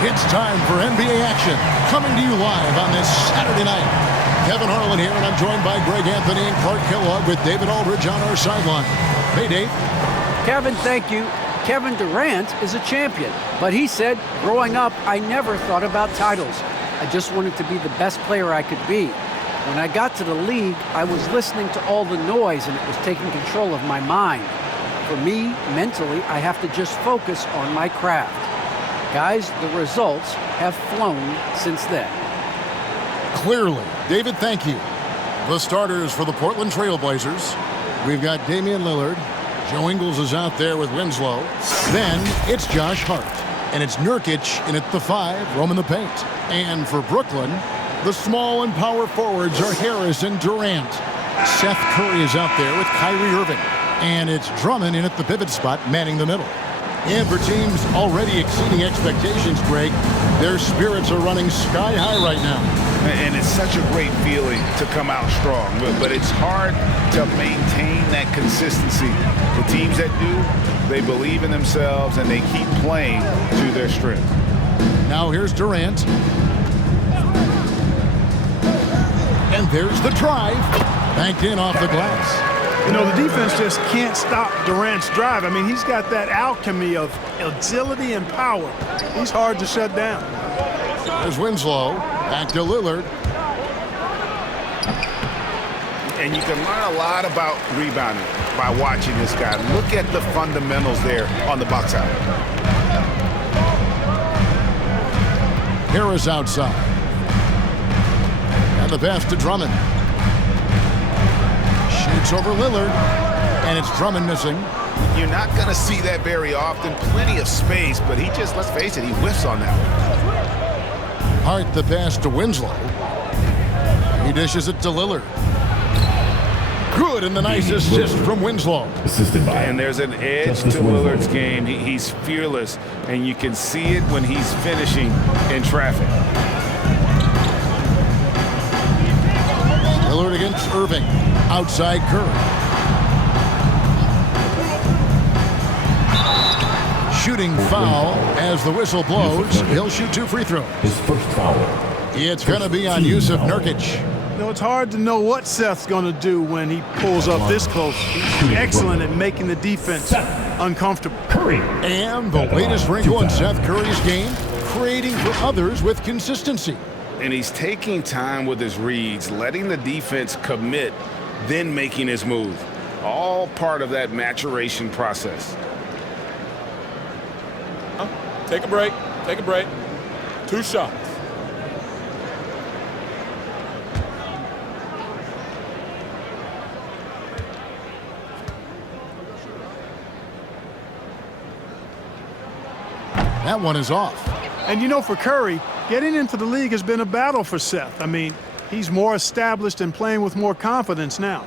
It's time for NBA action, coming to you live on this Saturday night. Kevin Harlan here, and I'm joined by Greg Anthony and Clark Kellogg with David Aldridge on our sideline. Hey, Dave. Kevin, thank you. Kevin Durant is a champion, but he said, growing up, I never thought about titles. I just wanted to be the best player I could be. When I got to the league, I was listening to all the noise, and it was taking control of my mind. For me, mentally, I have to just focus on my craft. Guys, the results have flown since then. Clearly. David, thank you. The starters for the Portland Trail Blazers. We've got Damian Lillard. Joe Ingles is out there with Winslow. Then it's Josh Hart. And it's Nurkic in at the 5, roaming the paint. And for Brooklyn, the small and power forwards are Harris and Durant. Seth Curry is out there with Kyrie Irving. And it's Drummond in at the pivot spot, manning the middle. And for teams already exceeding expectations, Greg, their spirits are running sky high right now. And it's such a great feeling to come out strong, but it's hard to maintain that consistency. The teams that do, they believe in themselves and they keep playing to their strength. Now here's Durant. And there's the drive. Banked in off the glass. You know, the defense just can't stop Durant's drive. I mean, he's got that alchemy of agility and power. He's hard to shut down. There's Winslow. Back to Lillard. And you can learn a lot about rebounding by watching this guy. Look at the fundamentals there on the box out. Harris outside. And the pass to Drummond. Shoots over Lillard, and it's Drummond missing. You're not going to see that very often. Plenty of space, but he just, let's face it, he whiffs on that one. Hart the pass to Winslow. He dishes it to Lillard. Good, and the nice assist from Winslow. And there's an edge to Lillard's game. He's fearless, and you can see it when he's finishing in traffic. Lillard against Irving. Outside Curry. Shooting foul as the whistle blows. He'll shoot 2 free throws. His first foul. It's going to be on Yusuf Nurkic. You know, it's hard to know what Seth's going to do when he pulls up this close. He's excellent at making the defense uncomfortable. And the latest wrinkle in Seth Curry's game, creating for others with consistency. And he's taking time with his reads, letting the defense commit, then making his move. All part of that maturation process. Take a break. Take a break. 2 shots. That one is off. And you know, for Curry, getting into the league has been a battle for Seth. I mean, he's more established and playing with more confidence now.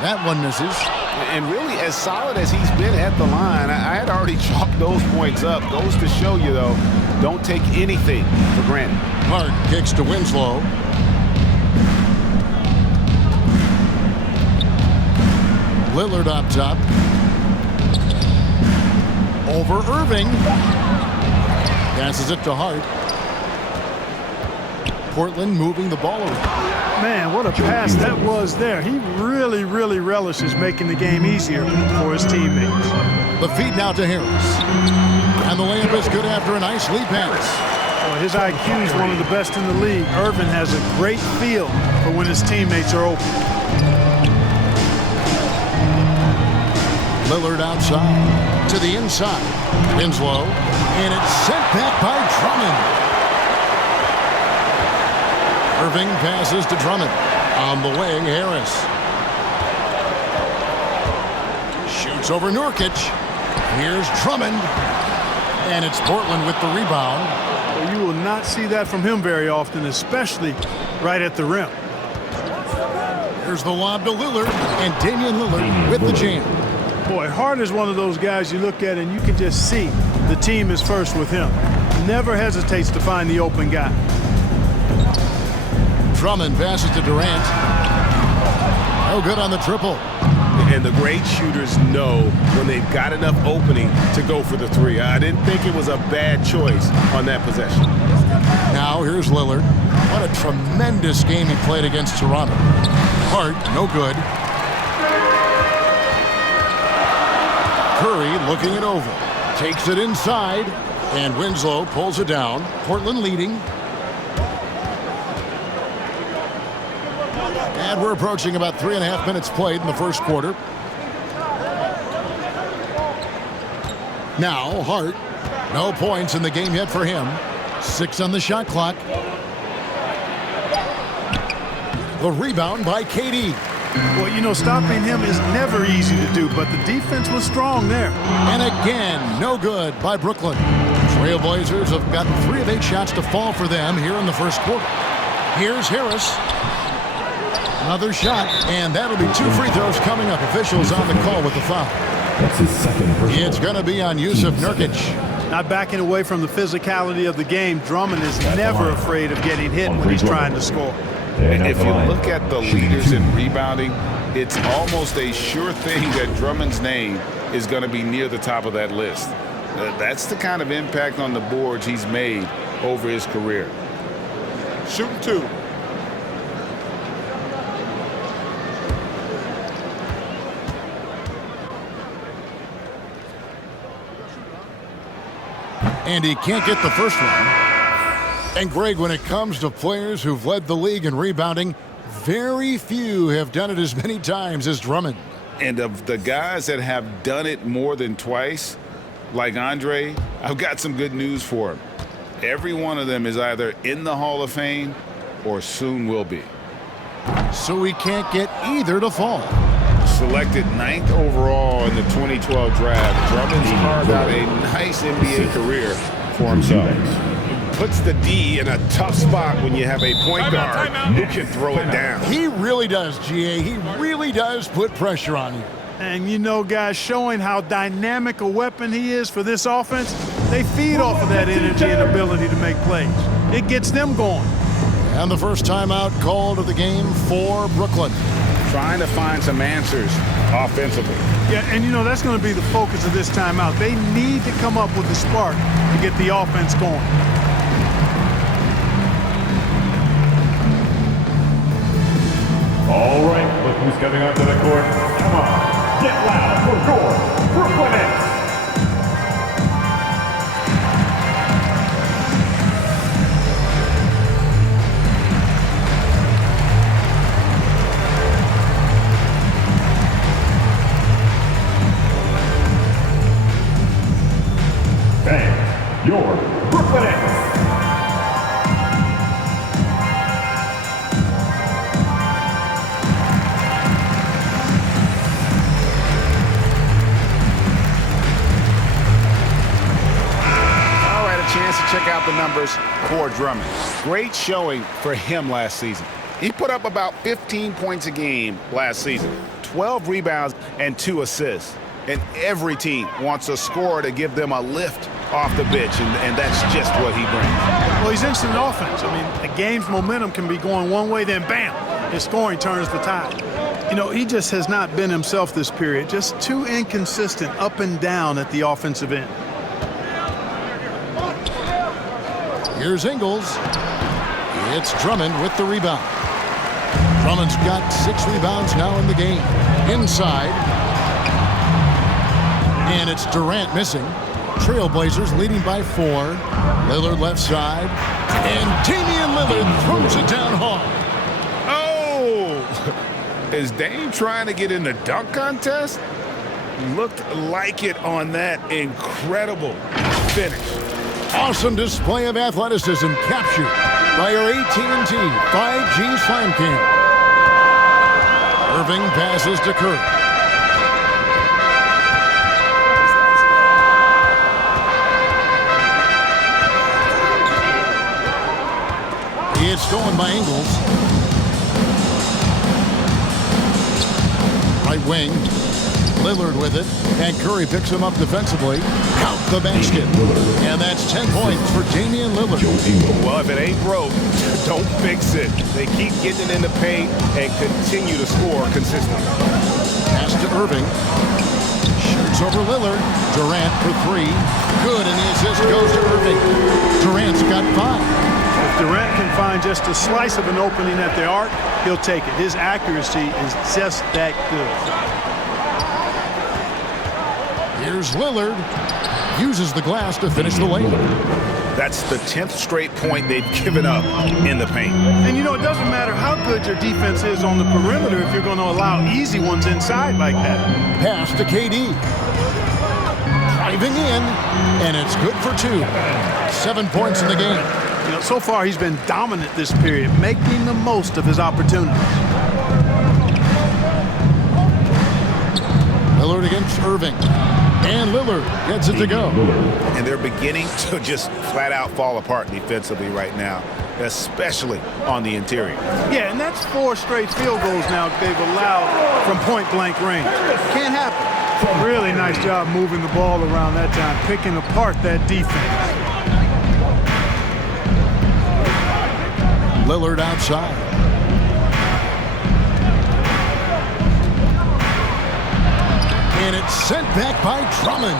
That one misses. And really, as solid as he's been at the line, I had already chalked those points up. Goes to show you, though, don't take anything for granted. Hart kicks to Winslow. Lillard up top. Over Irving. Passes it to Hart. Portland moving the ball around. Man, what a pass that was there. He really, really relishes making the game easier for his teammates. The feed now to Harris. And the layup is good after a nice lead pass. Well, his IQ is one of the best in the league. Irvin has a great feel for when his teammates are open. Lillard outside to the inside. Winslow. And it's sent back by Drummond. Irving passes to Drummond. On the wing, Harris. Shoots over Nurkic. Here's Drummond. And it's Portland with the rebound. Well, you will not see that from him very often, especially right at the rim. Here's the lob to Lillard. And Damian Lillard with the jam. Boy, Hart is one of those guys you look at and you can just see the team is first with him. never hesitates to find the open guy. Drummond passes to Durant. No good on the triple. And the great shooters know when they've got enough opening to go for the three. I didn't think it was a bad choice on that possession. Now here's Lillard. What a tremendous game he played against Toronto. Hart, no good. Curry looking it over. Takes it inside. And Winslow pulls it down. Portland leading. And we're approaching about 3.5 minutes played in the first quarter. Now Hart. No points in the game yet for him. 6 on the shot clock. The rebound by KD. Well, you know, stopping him is never easy to do, but the defense was strong there. And again, no good by Brooklyn. Trailblazers have gotten 3 of 8 shots to fall for them here in the first quarter. Here's Harris. Another shot, and that'll be 2 free throws coming up. Officials on the call with the foul. That's his second personal. It's going to be on Yusuf Nurkic. Not backing away from the physicality of the game, Drummond is never afraid of getting hit when he's trying to score. If you look at the leaders in rebounding, it's almost a sure thing that Drummond's name is going to be near the top of that list. That's the kind of impact on the boards he's made over his career. Shooting 2. And he can't get the first one. And Greg, when it comes to players who've led the league in rebounding, very few have done it as many times as Drummond. And of the guys that have done it more than twice, like Andre, I've got some good news for him. Every one of them is either in the Hall of Fame or soon will be. So he can't get either to fall. Selected 9th overall in the 2012 draft, Drummond's carved out a nice NBA career for himself. Puts the D in a tough spot when you have a point guard who can throw it down. He really does, GA. He really does put pressure on you. And you know, guys, showing how dynamic a weapon he is for this offense, they feed off of that energy and ability to make plays. It gets them going. And the first timeout called of the game for Brooklyn. Trying to find some answers offensively. Yeah, and you know, that's going to be the focus of this timeout. They need to come up with the spark to get the offense going. All right, look who's coming onto the court. Come on, get loud for your Brooklyn Nets. Bang, your Brooklyn Nets. Check out the numbers for Drummond. Great showing for him last season. He put up about 15 points a game last season, 12 rebounds and 2 assists. And every team wants a scorer to give them a lift off the bench, and that's just what he brings. Well, he's instant offense. I mean, the game's momentum can be going one way, then bam, his scoring turns the tide. You know, he just has not been himself this period, just too inconsistent up and down at the offensive end. Here's Ingles. It's Drummond with the rebound. Drummond's got 6 rebounds now in the game. Inside. And it's Durant missing. Trailblazers leading by 4. Lillard left side. And Damian Lillard throws it down hard. Oh! Is Dame trying to get in the dunk contest? Looked like it on that incredible finish. Awesome display of athleticism captured by our AT&T 5G Slam Cam. Irving passes to Curry. It's stolen by Ingles. Right wing. Lillard with it, and Curry picks him up defensively. Count the basket. And that's 10 points for Damian Lillard. Well, if it ain't broke, don't fix it. They keep getting it in the paint and continue to score consistently. Pass to Irving. Shoots over Lillard. Durant for three. Good, and the assist goes to Irving. Durant's got 5. If Durant can find just a slice of an opening at the arc, he'll take it. His accuracy is just that good. Here's Lillard. Uses the glass to finish the layup. That's the 10th straight point they've given up in the paint. And you know, it doesn't matter how good your defense is on the perimeter if you're going to allow easy ones inside like that. Pass to KD. Driving in, and it's good for 2. 7 points in the game. You know, so far he's been dominant this period, making the most of his opportunities. Lillard against Irving. And Lillard gets it to go. And they're beginning to just flat out fall apart defensively right now, especially on the interior. Yeah, and that's 4 straight field goals now they've allowed from point-blank range. Can't happen. Really nice job moving the ball around that time, picking apart that defense. Lillard outside. And it's sent back by Drummond.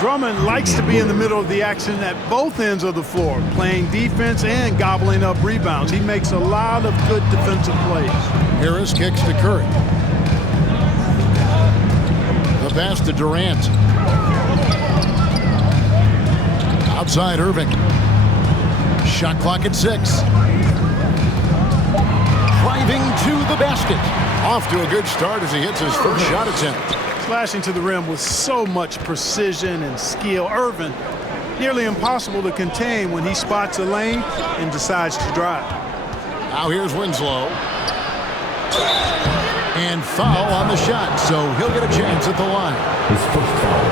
Drummond likes to be in the middle of the action at both ends of the floor, playing defense and gobbling up rebounds. He makes a lot of good defensive plays. Harris kicks to Curry. The pass to Durant. Outside Irving. Shot clock at 6. Driving to the basket. Off to a good start as he hits his first shot attempt. Slashing to the rim with so much precision and skill. Irving, nearly impossible to contain when he spots a lane and decides to drive. Now here's Winslow. And foul on the shot, so he'll get a chance at the line. His first foul.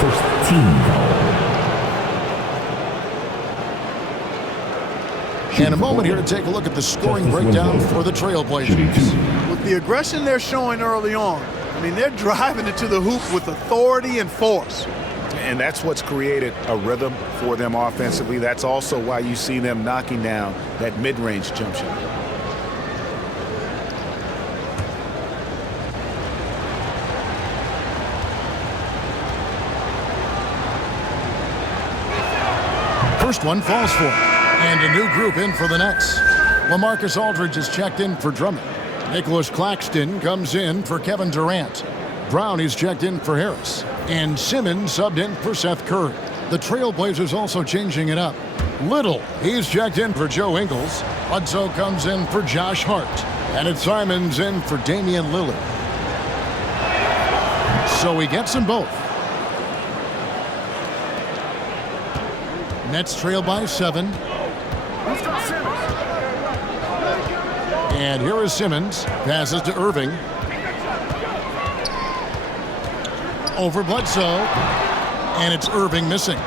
First team foul. And a moment here to take a look at the scoring breakdown for the Trailblazers. With the aggression they're showing early on, I mean, they're driving it to the hoop with authority and force. And that's what's created a rhythm for them offensively. That's also why you see them knocking down that mid-range jump shot. First one falls for him. And a new group in for the Nets. LaMarcus Aldridge is checked in for Drummond. Nicholas Claxton comes in for Kevin Durant. Brown is checked in for Harris. And Simmons subbed in for Seth Curry. The Trailblazers also changing it up. Little, he's checked in for Joe Ingles. Bledsoe comes in for Josh Hart. And it's Simons in for Damian Lillard. So he gets them both. Nets trail by 7. And here is Simmons. Passes to Irving. Over Bledsoe. And it's Irving missing.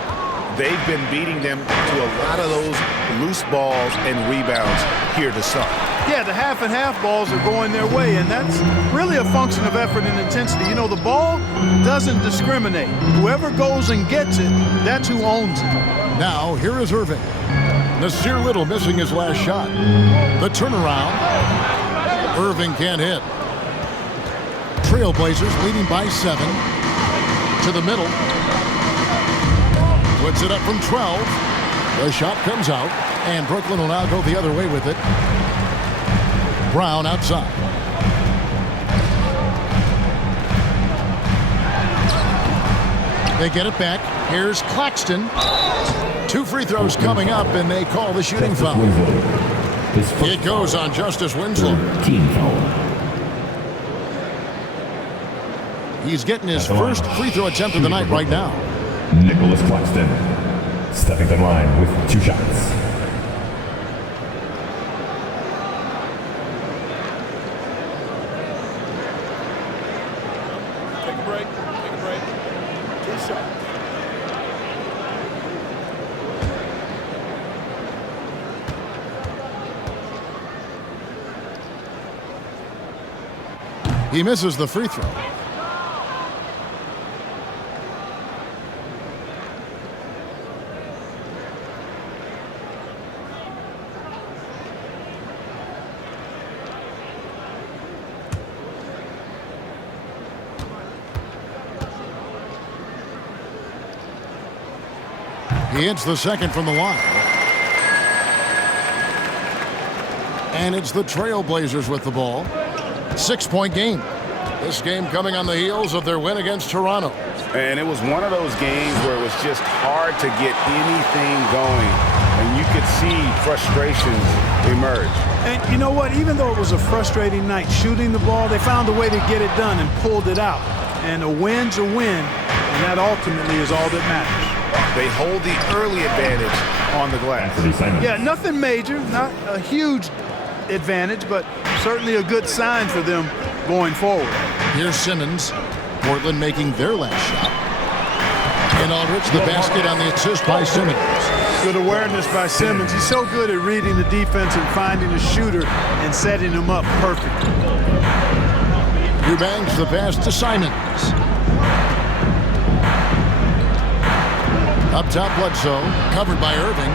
They've been beating them to a lot of those loose balls and rebounds here to start. Yeah, the half and half balls are going their way, and that's really a function of effort and intensity. You know, the ball doesn't discriminate. Whoever goes and gets it, that's who owns it. Now, here is Irving. Nasir Little missing his last shot. The turnaround. Irving can't hit. Trailblazers leading by 7. To the middle. Puts it up from 12. The shot comes out, and Brooklyn will now go the other way with it. Brown outside. They get it back. Here's Claxton. 2 free throws coming up, and they call the shooting foul. It goes on Justice Winslow. Team foul. He's getting his first free throw attempt of the night right now. Nicholas Claxton stepping to the line with 2 shots. Take a break. Take a break. 2 shots. He misses the free throw. He hits the second from the line. And it's the Trailblazers with the ball. 6-point game. This game coming on the heels of their win against Toronto. And it was one of those games where it was just hard to get anything going. And you could see frustrations emerge. And you know what? Even though it was a frustrating night shooting the ball, they found a way to get it done and pulled it out. And a win's a win, and that ultimately is all that matters. They hold the early advantage on the glass. Yeah, nothing major, not a huge advantage, but certainly a good sign for them going forward. Here's Simmons. Portland making their last shot. And Aldridge, the basket on the assist by Simmons. Good awareness by Simmons. He's so good at reading the defense and finding a shooter and setting him up perfectly. Eubanks the pass to Simons. Up top, Bledsoe, covered by Irving.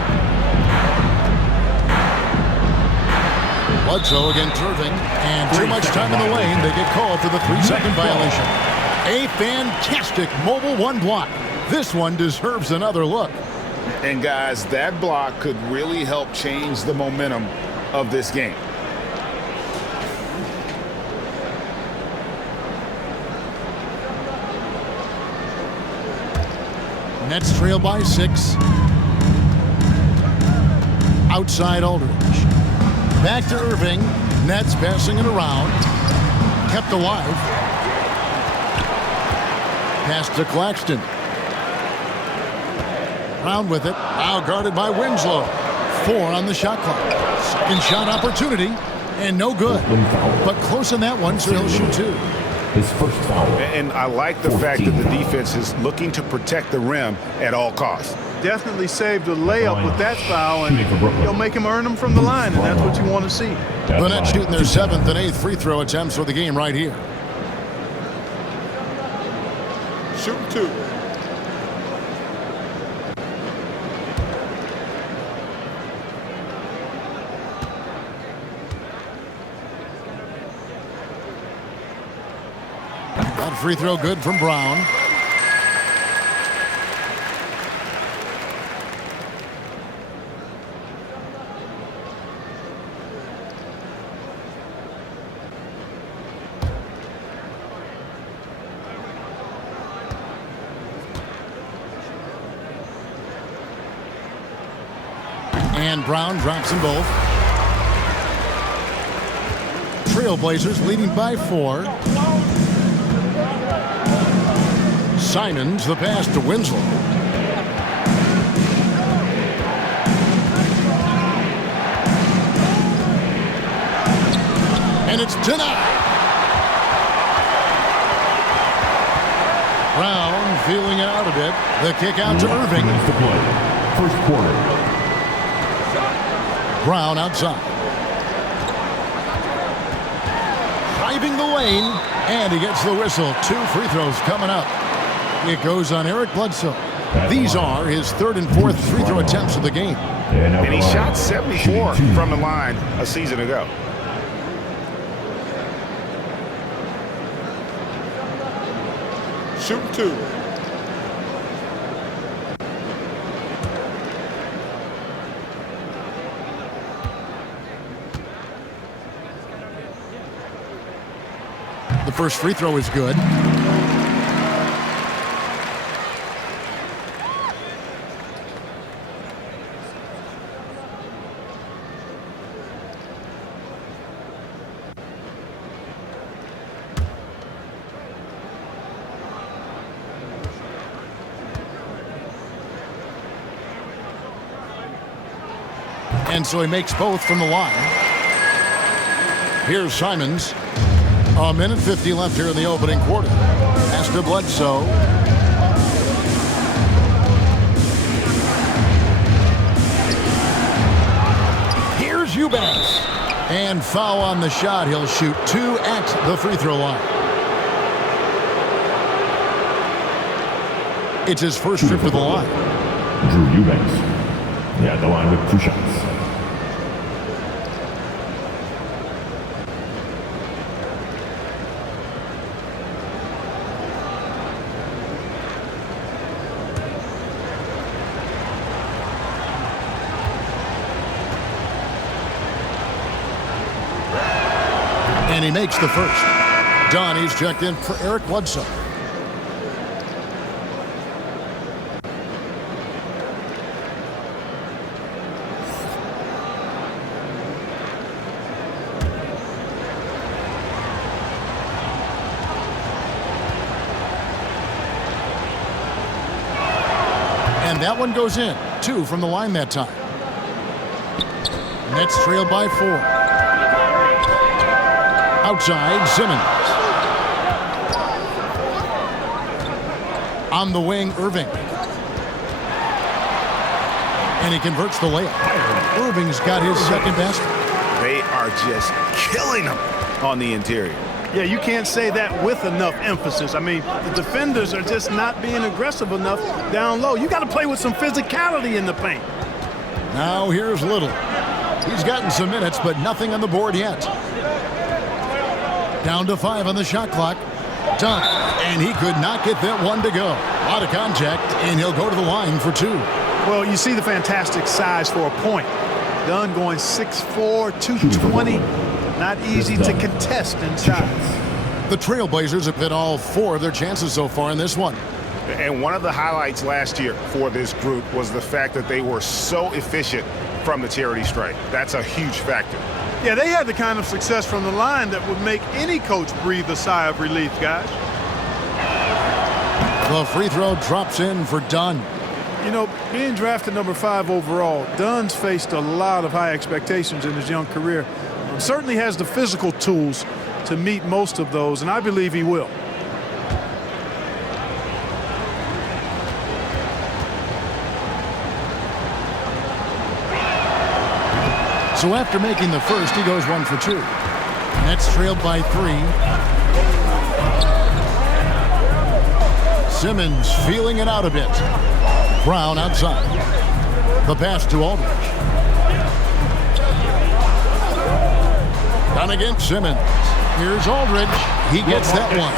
Bledsoe against Irving, and too much time in the lane. They get called for the 3-second violation. A fantastic mobile one block. This one deserves another look. And guys, that block could really help change the momentum of this game. Nets trail by 6. Outside Aldridge. Back to Irving. Nets passing it around. Kept alive. Pass to Claxton. Brown with it. Now guarded by Winslow. 4 on the shot clock. Second shot opportunity. And no good. But close on that one, so he'll shoot 2. His first foul. And I like the fact that the defense is looking to protect the rim at all costs. Definitely saved a layup with that foul, and he'll make him earn them from the line, and that's what you want to see. The Nets shooting their 7th and 8th free throw attempts for the game right here. Shooting 2. That free throw good from Brown. And Brown drops them both. Trailblazers leading by 4. Simons the pass to Winslow. And it's denied. Brown feeling it out a bit. The kick out to Irving. First quarter. Brown outside. Driving the lane, and he gets the whistle. 2 free throws coming up. It goes on Eric Bledsoe. These are his 3rd and 4th free throw attempts of the game. And he shot 74 from the line a season ago. Shooting 2. The first free throw is good. And so he makes both from the line. Here's Simons. 1:50 left here in the opening quarter. Pass to Bledsoe. Here's Eubanks. And foul on the shot. He'll shoot 2 at the free throw line. It's his first trip to the line. Drew Eubanks. Yeah, the line with 2 shots. And he makes the first. Dunn, he's checked in for Eric Bledsoe. And that one goes in. 2 from the line that time. Nets trailed by 4. Outside, Simmons. On the wing, Irving. And he converts the layup. Irving's got his second basket. They are just killing him on the interior. Yeah, you can't say that with enough emphasis. I mean, the defenders are just not being aggressive enough down low. You got to play with some physicality in the paint. Now here's Little. He's gotten some minutes, but nothing on the board yet. Down to 5 on the shot clock. Dunn, and he could not get that one to go. A lot of contact, and he'll go to the line for 2. Well, you see the fantastic size for a point. Dunn going 6'4", 220. Not easy to contest inside. The Trailblazers have hit all 4 of their chances so far in this one. And one of the highlights last year for this group was the fact that they were so efficient from the charity stripe. That's a huge factor. Yeah, they had the kind of success from the line that would make any coach breathe a sigh of relief, guys. The free throw drops in for Dunn. You know, being drafted number 5 overall, Dunn's faced a lot of high expectations in his young career. Certainly has the physical tools to meet most of those, and I believe he will. So after making the first, he goes 1 for 2. Nets trailed by 3. Simmons feeling it out a bit. Brown outside. The pass to Aldridge. Down again, Simmons. Here's Aldridge. He gets that one.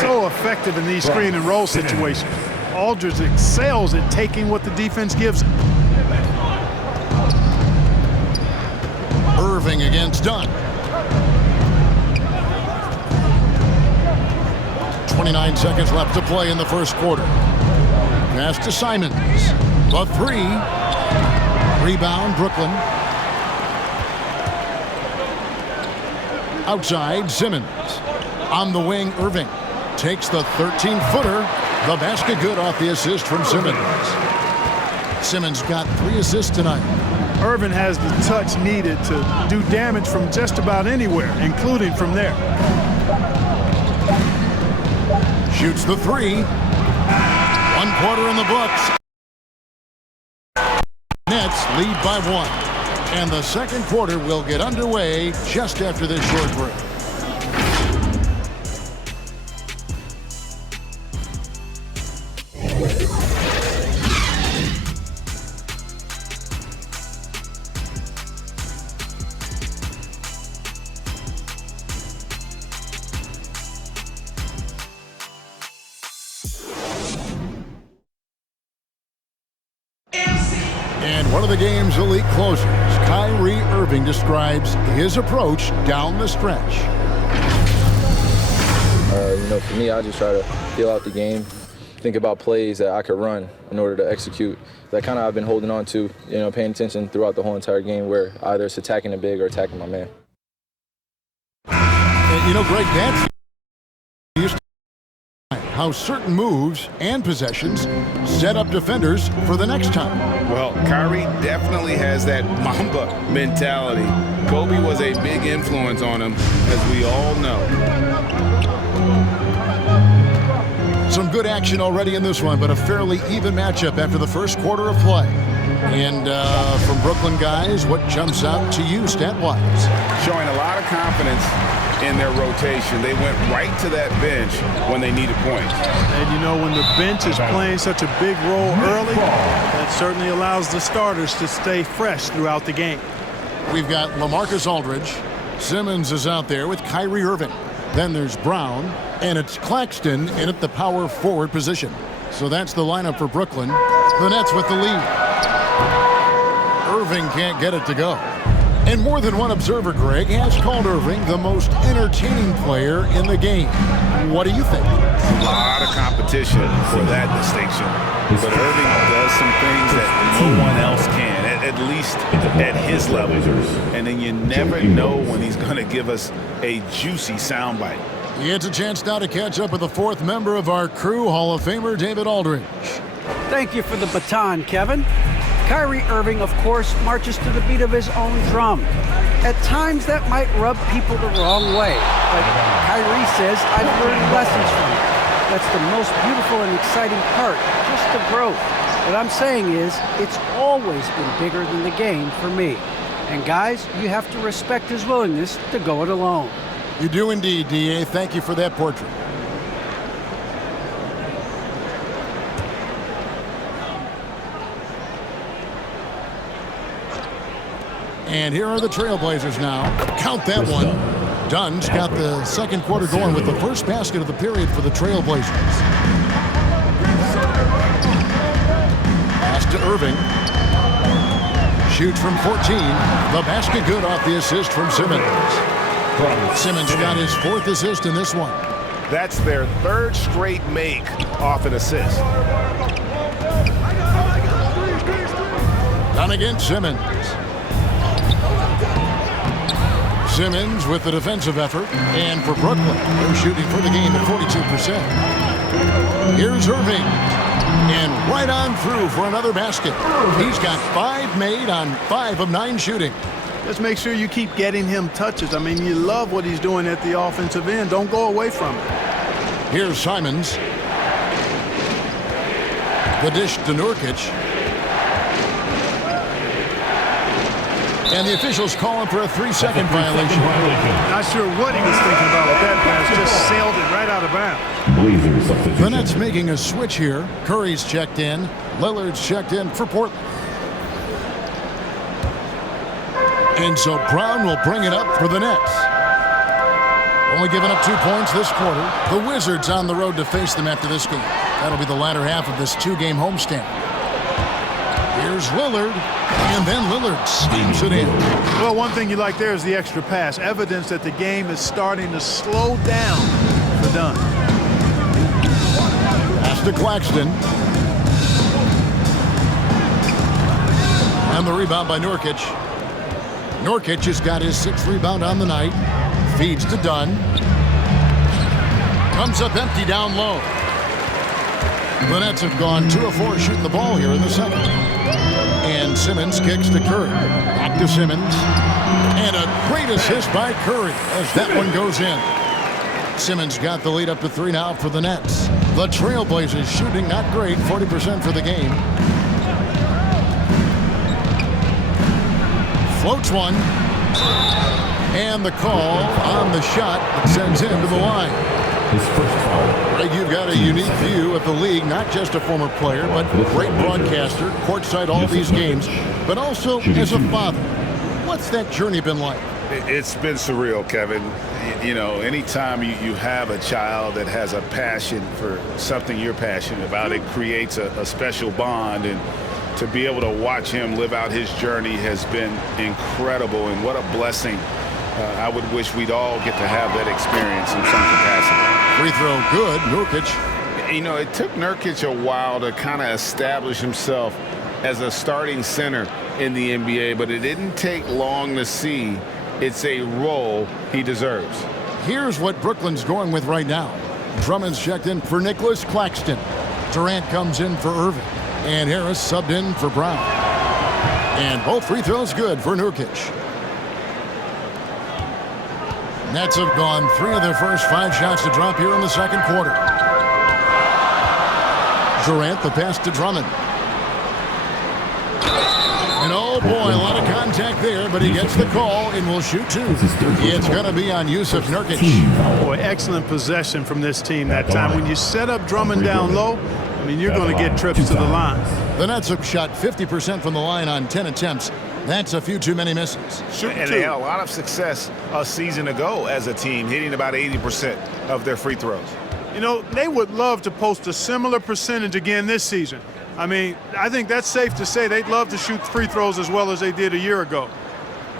So effective in these screen and roll situations. Aldridge excels at taking what the defense gives him. Irving against Dunn. 29 seconds left to play in the first quarter. Pass to Simons. The 3. Rebound, Brooklyn. Outside, Simmons. On the wing, Irving. Takes the 13-footer. The basket good off the assist from Simmons. Simmons got 3 assists tonight. Irving has the touch needed to do damage from just about anywhere, including from there. Shoots the 3. 1 quarter in the books. Nets lead by 1. And the second quarter will get underway just after this short break. And one of the game's elite closers, Kyrie Irving, describes his approach down the stretch. For me, I just try to feel out the game, think about plays that I could run in order to execute. That kind of I've been holding on to, paying attention throughout the whole entire game where either it's attacking the big or attacking my man. And Greg, that's how certain moves and possessions set up defenders for the next time. Well, Kyrie definitely has that Mamba mentality. Kobe was a big influence on him, as we all know. Some good action already in this one, but a fairly even matchup after the first quarter of play. And from Brooklyn guys, what jumps out to you stat-wise? Showing a lot of confidence in their rotation. They went right to that bench when they needed points. And when the bench is playing such a big role early, that certainly allows the starters to stay fresh throughout the game. We've got LaMarcus Aldridge. Simmons is out there with Kyrie Irving. Then there's Brown, and it's Claxton in at the power forward position. So that's the lineup for Brooklyn. The Nets with the lead. Irving can't get it to go. And more than one observer, Greg, has called Irving the most entertaining player in the game. What do you think? A lot of competition for that distinction. But Irving does some things that no one else can, at least at his level. And then you never know when he's going to give us a juicy soundbite. It's a chance now to catch up with the fourth member of our crew, Hall of Famer David Aldridge. Thank you for the baton, Kevin. Kyrie Irving, of course, marches to the beat of his own drum. At times, that might rub people the wrong way, but Kyrie says, I've learned lessons from it. That's the most beautiful and exciting part, just the growth. What I'm saying is, it's always been bigger than the game for me. And guys, you have to respect his willingness to go it alone. You do indeed, D.A. Thank you for that portrait. And here are the Trailblazers now. Count that one. Dunn's got the second quarter going with the first basket of the period for the Trailblazers. Pass to Irving. Shoots from 14. The basket good off the assist from Simmons. Simmons got his fourth assist in this one. That's their third straight make off an assist. Done against Simmons. Simmons with the defensive effort. And for Brooklyn, they're shooting for the game at 42%. Here's Irving. And right on through for another basket. He's got 5 made on 5 of 9 shooting. Just make sure you keep getting him touches. I mean, you love what he's doing at the offensive end. Don't go away from it. Here's Simons. The dish to Nurkic. And the officials calling for a 3-second violation. Not sure what he was thinking about with that pass. Just sailed it right out of bounds. The Nets making a switch here. Curry's checked in. Lillard's checked in for Portland. And so Brown will bring it up for the Nets. Only giving up 2 points this quarter. The Wizards on the road to face them after this game. That'll be the latter half of this 2-game homestand. Here's Lillard, and then Lillard steams it in. Well, one thing you like there is the extra pass. Evidence that the game is starting to slow down for Dunn. Pass to Claxton. And the rebound by Nurkic. Nurkic has got his 6th rebound on the night. Feeds to Dunn. Comes up empty down low. The Nets have gone 2 of 4 shooting the ball here in the second. And Simmons kicks to Curry. Back to Simmons. And a great assist by Curry as that one goes in. Simmons got the lead up to 3 now for the Nets. The Trailblazers shooting not great, 40% for the game. Floats one. And the call on the shot that sends him to the line. His first foul. Greg, you've got a unique view of the league, not just a former player, but great broadcaster, courtside all these games, but also as a father. What's that journey been like? It's been surreal, Kevin. You know, anytime you have a child that has a passion for something you're passionate about, it creates a special bond. And to be able to watch him live out his journey has been incredible. And what a blessing. I would wish we'd all get to have that experience in some capacity. Free throw good. Nurkic. You know, it took Nurkic a while to kind of establish himself as a starting center in the NBA, but it didn't take long to see it's a role he deserves. Here's what Brooklyn's going with right now. Drummond's checked in for Nicholas Claxton. Durant comes in for Irving. And Harris subbed in for Brown. And both free throws good for Nurkic. Nets have gone 3 of their first 5 shots to drop here in the second quarter. Durant, the pass to Drummond. And oh boy, a lot of contact there, but he gets the call and will shoot 2. It's going to be on Yusuf Nurkic. Boy, excellent possession from this team that time. When you set up Drummond down low, I mean, you're going to get trips to the line. The Nets have shot 50% from the line on 10 attempts. That's a few too many misses. And they had a lot of success a season ago as a team, hitting about 80% of their free throws. You know, they would love to post a similar percentage again this season. I mean, I think that's safe to say they'd love to shoot free throws as well as they did a year ago.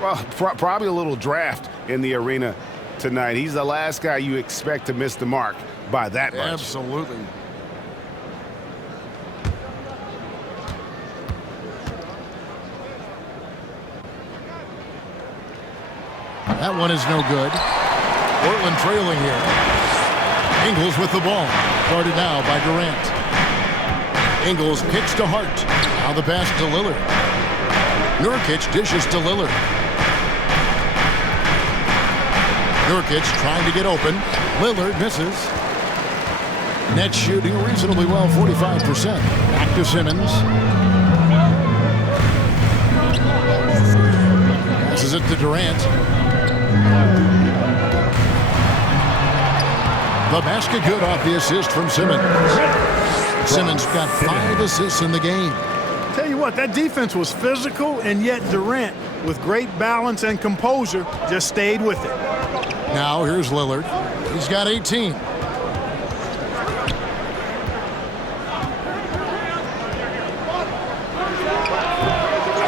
Well, probably a little draft in the arena tonight. He's the last guy you expect to miss the mark by that much. Absolutely. That one is no good. Portland trailing here. Ingles with the ball. Guarded now by Durant. Ingles kicks to Hart. Now the pass to Lillard. Nurkic dishes to Lillard. Nurkic trying to get open. Lillard misses. Nets shooting reasonably well, 45%. Back to Simmons. Passes it to Durant. The basket good off the assist from Simmons. Simmons got 5 assists in the game. Tell you what, that defense was physical, and yet Durant, with great balance and composure, just stayed with it. Now here's Lillard. He's got 18.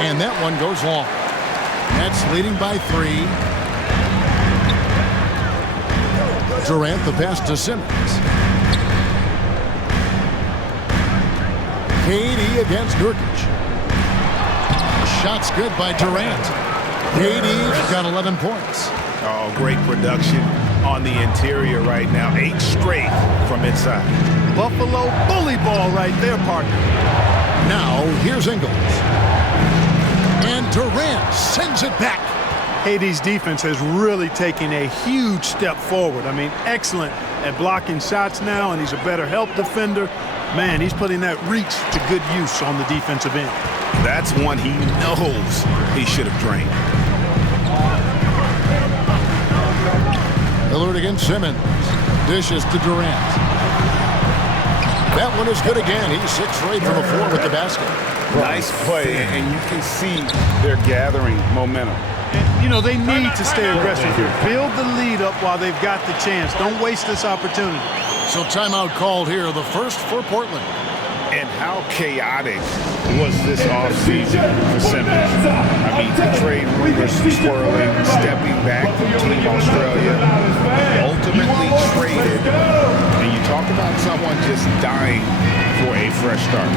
And that one goes long. Nets leading by 3. Durant, the pass to Simmons. KD against Nurkic. Shots good by Durant. KD's got 11 points. Oh, great production on the interior right now. 8 straight from inside. Buffalo bully ball right there, partner. Now, here's Ingles. And Durant sends it back. KD's defense has really taken a huge step forward. I mean, excellent at blocking shots now, and he's a better help defender. Man, he's putting that reach to good use on the defensive end. That's one he knows he should have drained. Lillard against Simmons. Dishes to Durant. That one is good again. He's 6 straight from the floor with the basket. Nice play, and you can see they're gathering momentum. And, you know, they need to stay aggressive here. Build the lead up while they've got the chance. Don't waste this opportunity. So timeout called here, the first for Portland. And how chaotic was this offseason for Simmons? I mean, the trade rumors swirling, stepping back from Team Australia, ultimately traded. And you talk about someone just dying for a fresh start.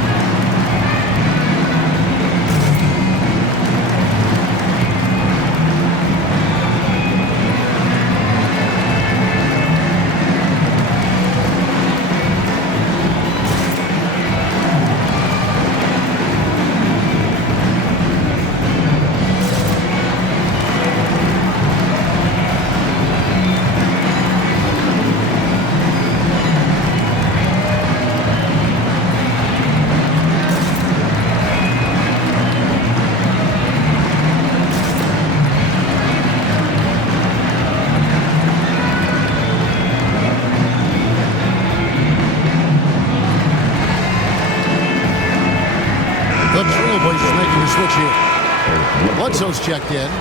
Switch here. Bledsoe's checked in.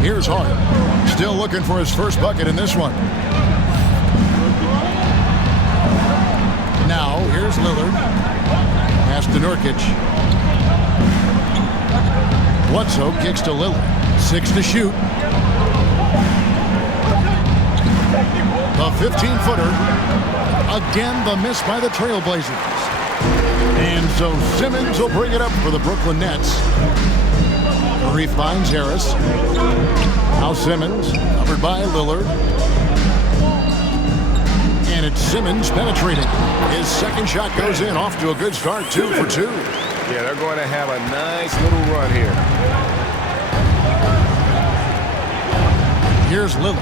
Here's Hart. Still looking for his first bucket in this one. Now, here's Lillard. Pass to Nurkic. Bledsoe kicks to Lillard. 6 to shoot. The 15-footer. Again, the miss by the Trailblazers. And so Simmons will bring it up for the Brooklyn Nets. Murray finds Harris. Now Simmons, covered by Lillard. And it's Simmons penetrating. His second shot goes in, off to a good start, 2 for 2. Yeah, they're going to have a nice little run here. Here's Lillard.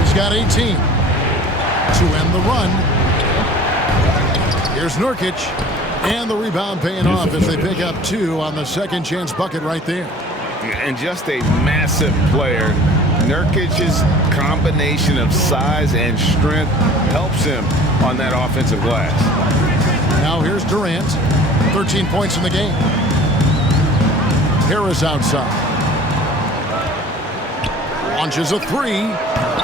He's got 18 to end the run. Here's Nurkic. And the rebound paying off as they pick up 2 on the second chance bucket right there. And just a massive player. Nurkic's combination of size and strength helps him on that offensive glass. Now here's Durant. 13 points in the game. Harris outside. Launches a 3.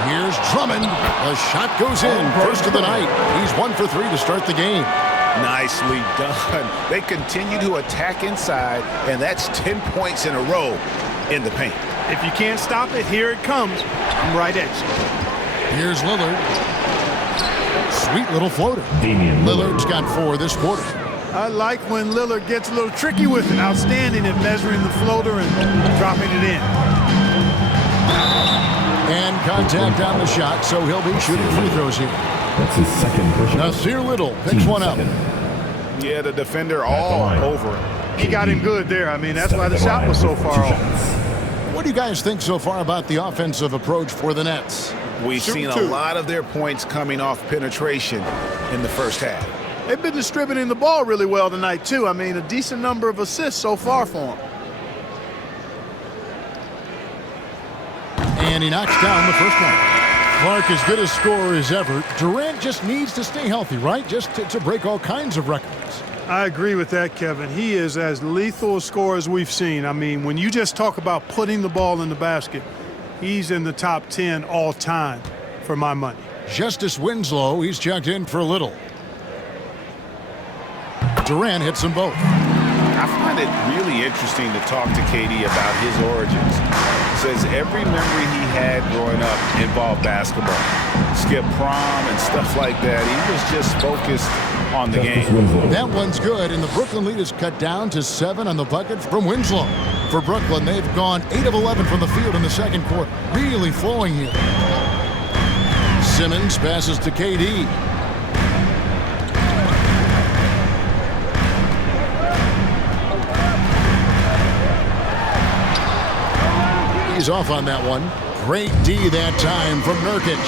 Here's Drummond. The shot goes in. First of the night. He's 1 for 3 to start the game. Nicely done. They continue to attack inside, and that's 10 points in a row in the paint. If you can't stop it, here it comes. I'm right at you. Here's Lillard. Sweet little floater. Lillard's got 4 this quarter. I like when Lillard gets a little tricky with it. Outstanding at measuring the floater and dropping it in. And contact on the shot, so he'll be shooting free throws here. That's his second push. Nasir Little picks one up. Yeah, the defender all over him. He got him good there. I mean, that's why the shot was so far off. What do you guys think so far about the offensive approach for the Nets? We've seen a lot of their points coming off penetration in the first half. They've been distributing the ball really well tonight, too. I mean, a decent number of assists so far for them. And he knocks down the first one. Clark as good a scorer as ever. Durant just needs to stay healthy, right? Just to break all kinds of records. I agree with that, Kevin. He is as lethal a scorer as we've seen. I mean, when you just talk about putting the ball in the basket, he's in the top 10 all time for my money. Justice Winslow, he's checked in for Little. Durant hits them both. I find it really interesting to talk to KD about his origins. Says every memory he had growing up involved basketball. Skip prom and stuff like that. He was just focused on the game. That one's good, and the Brooklyn lead is cut down to 7 on the bucket from Winslow. For Brooklyn, they've gone 8 of 11 from the field in the second quarter. Really flowing here. Simmons passes to KD. He's off on that one. Great D that time from Nurkic.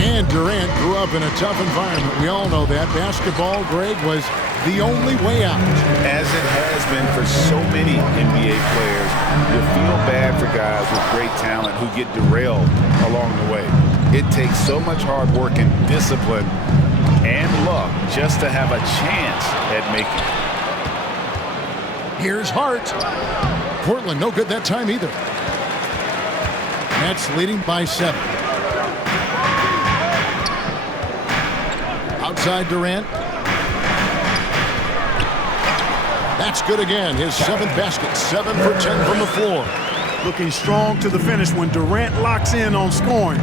And Durant grew up in a tough environment. We all know that. Basketball, Greg, was the only way out. As it has been for so many NBA players, you feel bad for guys with great talent who get derailed along the way. It takes so much hard work and discipline and luck just to have a chance at making it. Here's Hart. Portland no good that time either. Nets leading by 7. Outside Durant. That's good again. His 7th basket. 7 for 10 from the floor. Looking strong to the finish. When Durant locks in on scoring,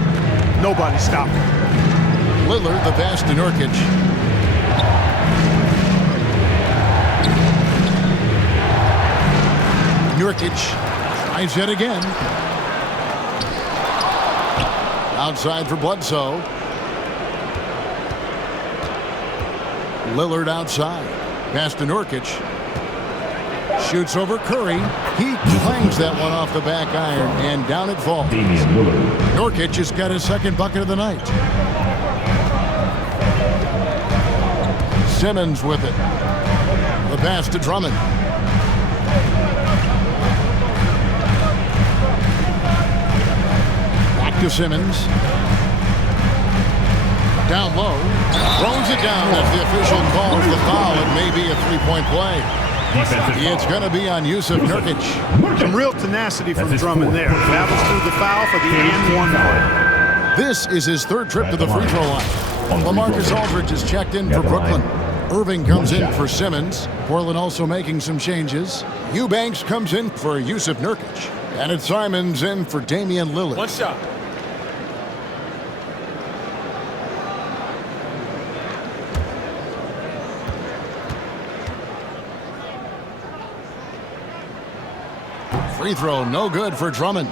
nobody stopping. Lillard the pass to Nurkic. Nurkic tries it again. Outside for Bledsoe. Lillard outside. Pass to Nurkic. Shoots over Curry. He clangs that one off the back iron, and down it falls. Nurkic has got his 2nd bucket of the night. Simmons with it. The pass to Drummond. To Simmons. Down low. Throws it down as the official calls the foul. It may be a 3-point play. It's going to be on Yusuf Nurkic. Some real tenacity from Drummond there. Battles through the foul for the and 1 point. This is his 3rd trip to the free throw line. LaMarcus Aldridge is checked in for Brooklyn. Irving comes in for Simmons. Portland also making some changes. Eubanks comes in for Yusuf Nurkic. And it's Simons in for Damian Lillard. One shot. Free throw, no good for Drummond.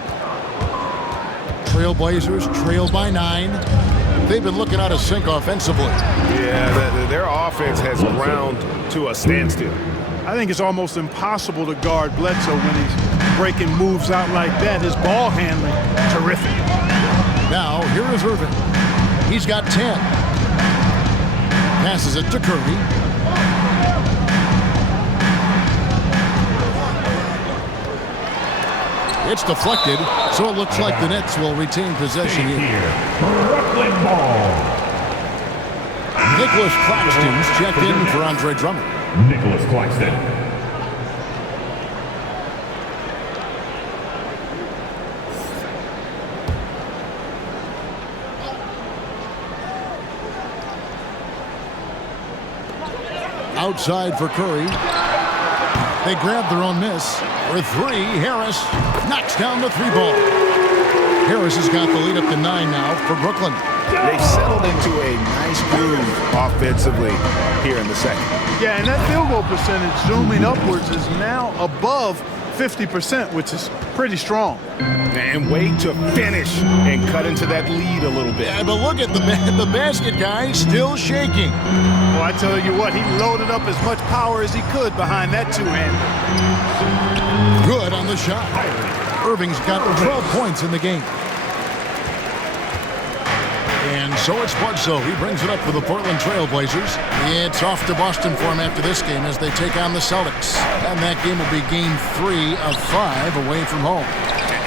Trailblazers trailed by 9. They've been looking out of sync offensively. Yeah, their offense has ground to a standstill. I think it's almost impossible to guard Bledsoe when he's breaking moves out like that. His ball handling, terrific. Now, here is Irving. He's got 10. Passes it to Curry. It's deflected, so it looks like the Nets will retain possession here. Brooklyn ball. Nicholas Claxton's checked in for Andre Drummond. Nicholas Claxton. Outside for Curry. They grab their own miss. For three, Harris knocks down the three ball. Harris has got the lead up to 9 now for Brooklyn. They've settled into a nice groove offensively here in the second. Yeah, and that field goal percentage zooming upwards is now above 50%, which is pretty strong. And wait to finish and cut into that lead a little bit. Yeah, but look at the basket guy still shaking. Well, I tell you what, he loaded up as much power as he could behind that two-hander. Good on the shot. Irving's got 12 points in the game. And so it's Bledsoe. He brings it up for the Portland Trail Blazers. It's off to Boston for him after this game as they take on the Celtics. And that game will be game 3 of 5 away from home.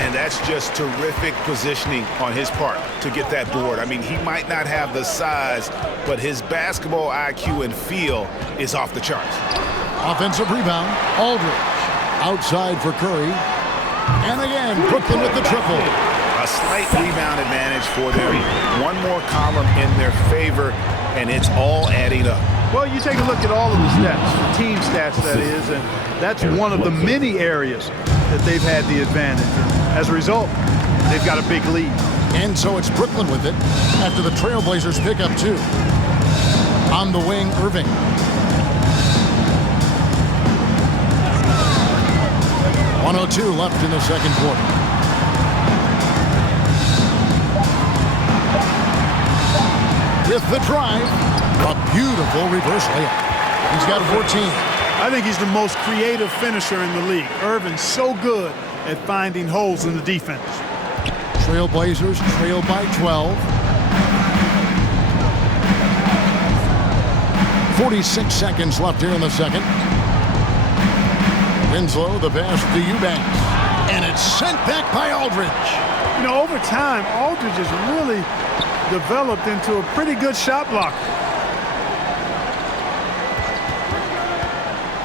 And that's just terrific positioning on his part to get that board. I mean, he might not have the size, but his basketball IQ and feel is off the charts. Offensive rebound, Aldridge. Outside for Curry. And again, Brooklyn with the triple. A slight rebound advantage for them. One more column in their favor, and it's all adding up. Well, you take a look at all of the stats, the team stats, that is, and that's one of the many areas that they've had the advantage. As a result, they've got a big lead. And so it's Brooklyn with it after the Trailblazers pick up 2. On the wing, Irving. .102 left in the second quarter. With the drive, a beautiful reverse layup. He's got 14. I think he's the most creative finisher in the league. Irvin's so good at finding holes in the defense. Trailblazers trail by 12. 46 seconds left here in the second. Winslow, the pass to Eubanks. And it's sent back by Aldridge. You know, over time, Aldridge has really developed into a pretty good shot blocker.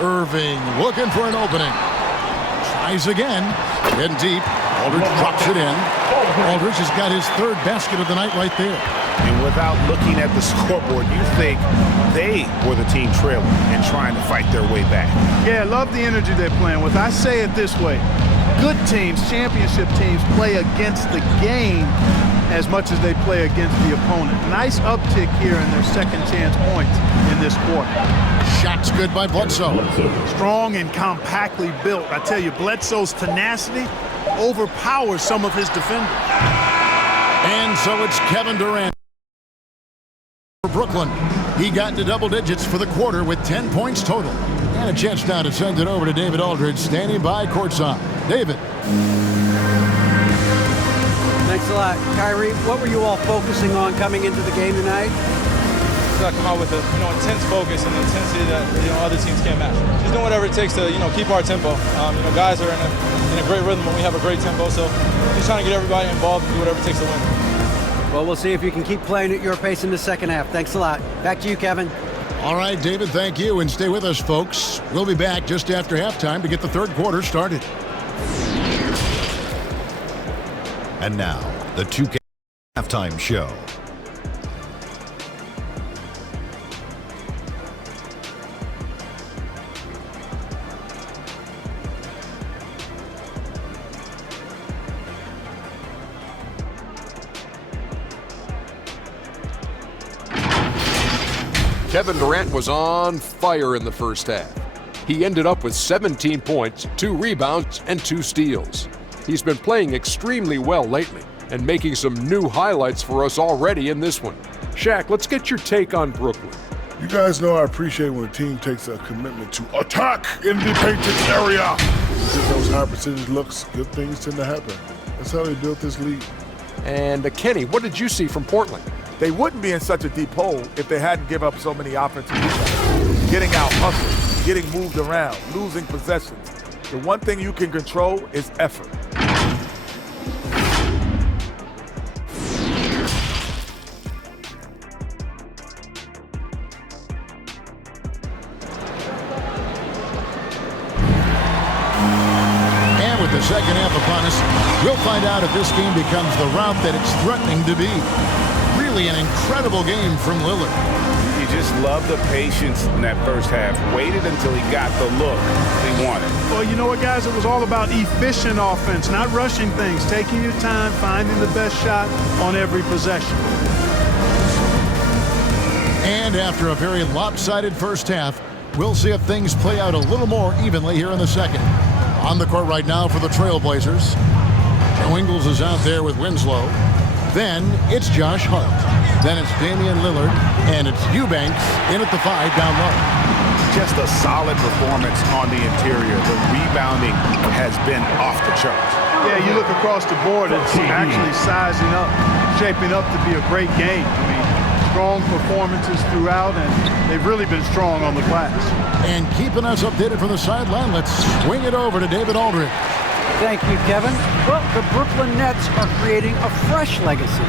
Irving looking for an opening. Tries again. In deep. Aldridge drops it in. Aldridge has got his 3rd basket of the night right there. And without looking at the scoreboard, you think they were the team trailing and trying to fight their way back. Yeah, I love the energy they're playing with. I say it this way. Good teams, championship teams, play against the game as much as they play against the opponent. Nice uptick here in their second chance points in this quarter. Shots good by Bledsoe. Strong and compactly built. I tell you, Bledsoe's tenacity overpowers some of his defenders. And so it's Kevin Durant for Brooklyn. He got to double digits for the quarter with 10 points total. And a chance now to send it over to David Aldridge, standing by courtside. David. Thanks a lot. Kyrie, what were you all focusing on coming into the game tonight? Come out with a intense focus and intensity that other teams can't match. Just doing whatever it takes to keep our tempo. Guys are in a great rhythm when we have a great tempo, so just trying to get everybody involved and do whatever it takes to win. Well, we'll see if you can keep playing at your pace in the second half. Thanks a lot. Back to you, Kevin. All right, David, thank you, and stay with us, folks. We'll be back just after halftime to get the third quarter started. And now, the 2K halftime show. Kevin Durant was on fire in the first half. He ended up with 17 points, 2 rebounds, and 2 steals. He's been playing extremely well lately and making some new highlights for us already in this one. Shaq, let's get your take on Brooklyn. You guys know I appreciate when a team takes a commitment to attack in the painted area. Get those high percentage looks, good things tend to happen. That's how they built this league. And Kenny, what did you see from Portland? They wouldn't be in such a deep hole if they hadn't given up so many offensive rebounds. Getting out hustled, getting moved around, losing possessions. The one thing you can control is effort. And with the second half upon us, we'll find out if this game becomes the route that it's threatening to be. Really an incredible game from Lillard. He just loved the patience in that first half. Waited until he got the look he wanted. Well, you know what, guys? It was all about efficient offense, not rushing things, taking your time, finding the best shot on every possession. And after a very lopsided first half, we'll see if things play out a little more evenly here in the second. On the court right now for the Trailblazers, Joe Ingles is out there with Winslow. Then it's Josh Hart. Then it's Damian Lillard, and it's Eubanks in at the 5 down low. Just a solid performance on the interior. The rebounding has been off the charts. Yeah, you look across the board, it's actually sizing up, shaping up to be a great game. I mean, strong performances throughout, and they've really been strong on the glass. And keeping us updated from the sideline, let's swing it over to David Aldridge. Thank you, Kevin. Well, the Brooklyn Nets are creating a fresh legacy.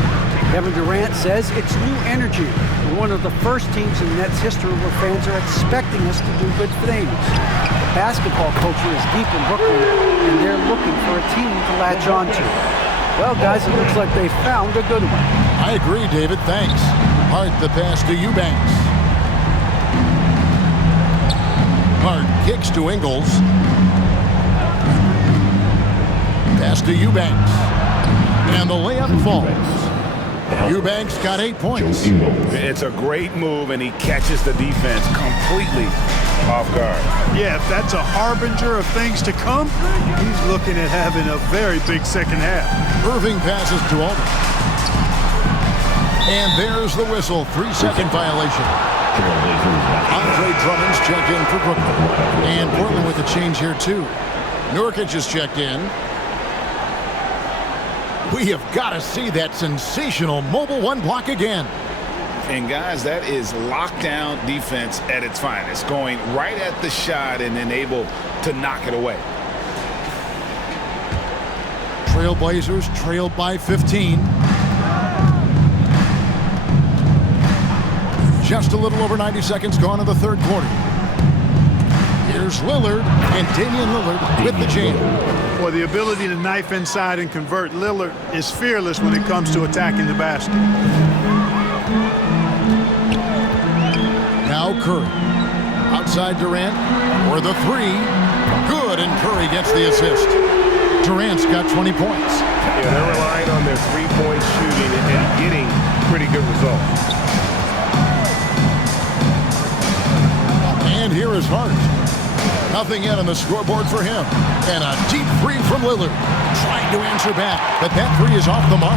Kevin Durant says it's new energy. We're one of the first teams in Nets history where fans are expecting us to do good things. The basketball culture is deep in Brooklyn, and they're looking for a team to latch on to. Well, guys, it looks like they found a good one. I agree, David. Thanks. Hart the pass to Eubanks. Hart kicks to Ingles. Pass to Eubanks. And the layup falls. Eubanks got 8 points. It's a great move, and he catches the defense completely off guard. Yeah, if that's a harbinger of things to come, he's looking at having a very big second half. Irving passes to Aldridge. And there's the whistle. 3-second violation. Andre Drummond's checked in for Brooklyn. And Portland with a change here, too. Nurkic is checked in. We have got to see that sensational mobile one block again. And, guys, that is lockdown defense at its finest. Going right at the shot and then able to knock it away. Trailblazers trail by 15. Just a little over 90 seconds gone in the third quarter. Here's Lillard, and Damian Lillard with the jam. Well, the ability to knife inside and convert. Lillard is fearless when it comes to attacking the basket. Now Curry. Outside Durant for the 3. Good, and Curry gets the assist. Durant's got 20 points. Yeah, they're relying on their three-point shooting and getting pretty good results. And here is Hart. Nothing yet on the scoreboard for him. And a deep 3 from Lillard. Trying to answer back, but that 3 is off the mark.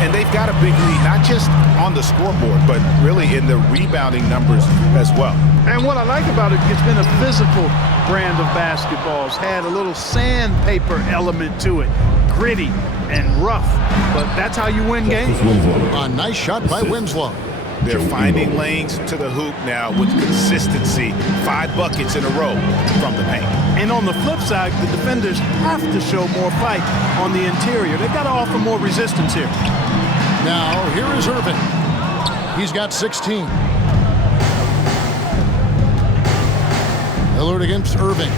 And they've got a big lead, not just on the scoreboard, but really in the rebounding numbers as well. And what I like about it, it's been a physical brand of basketball. It's had a little sandpaper element to it. Gritty and rough, but that's how you win games. A nice shot by Winslow. They're finding lanes to the hoop now with consistency. 5 buckets in a row from the paint. And on the flip side, the defenders have to show more fight on the interior. They've got to offer more resistance here. Now, here is Irving. He's got 16. Lillard against Irving.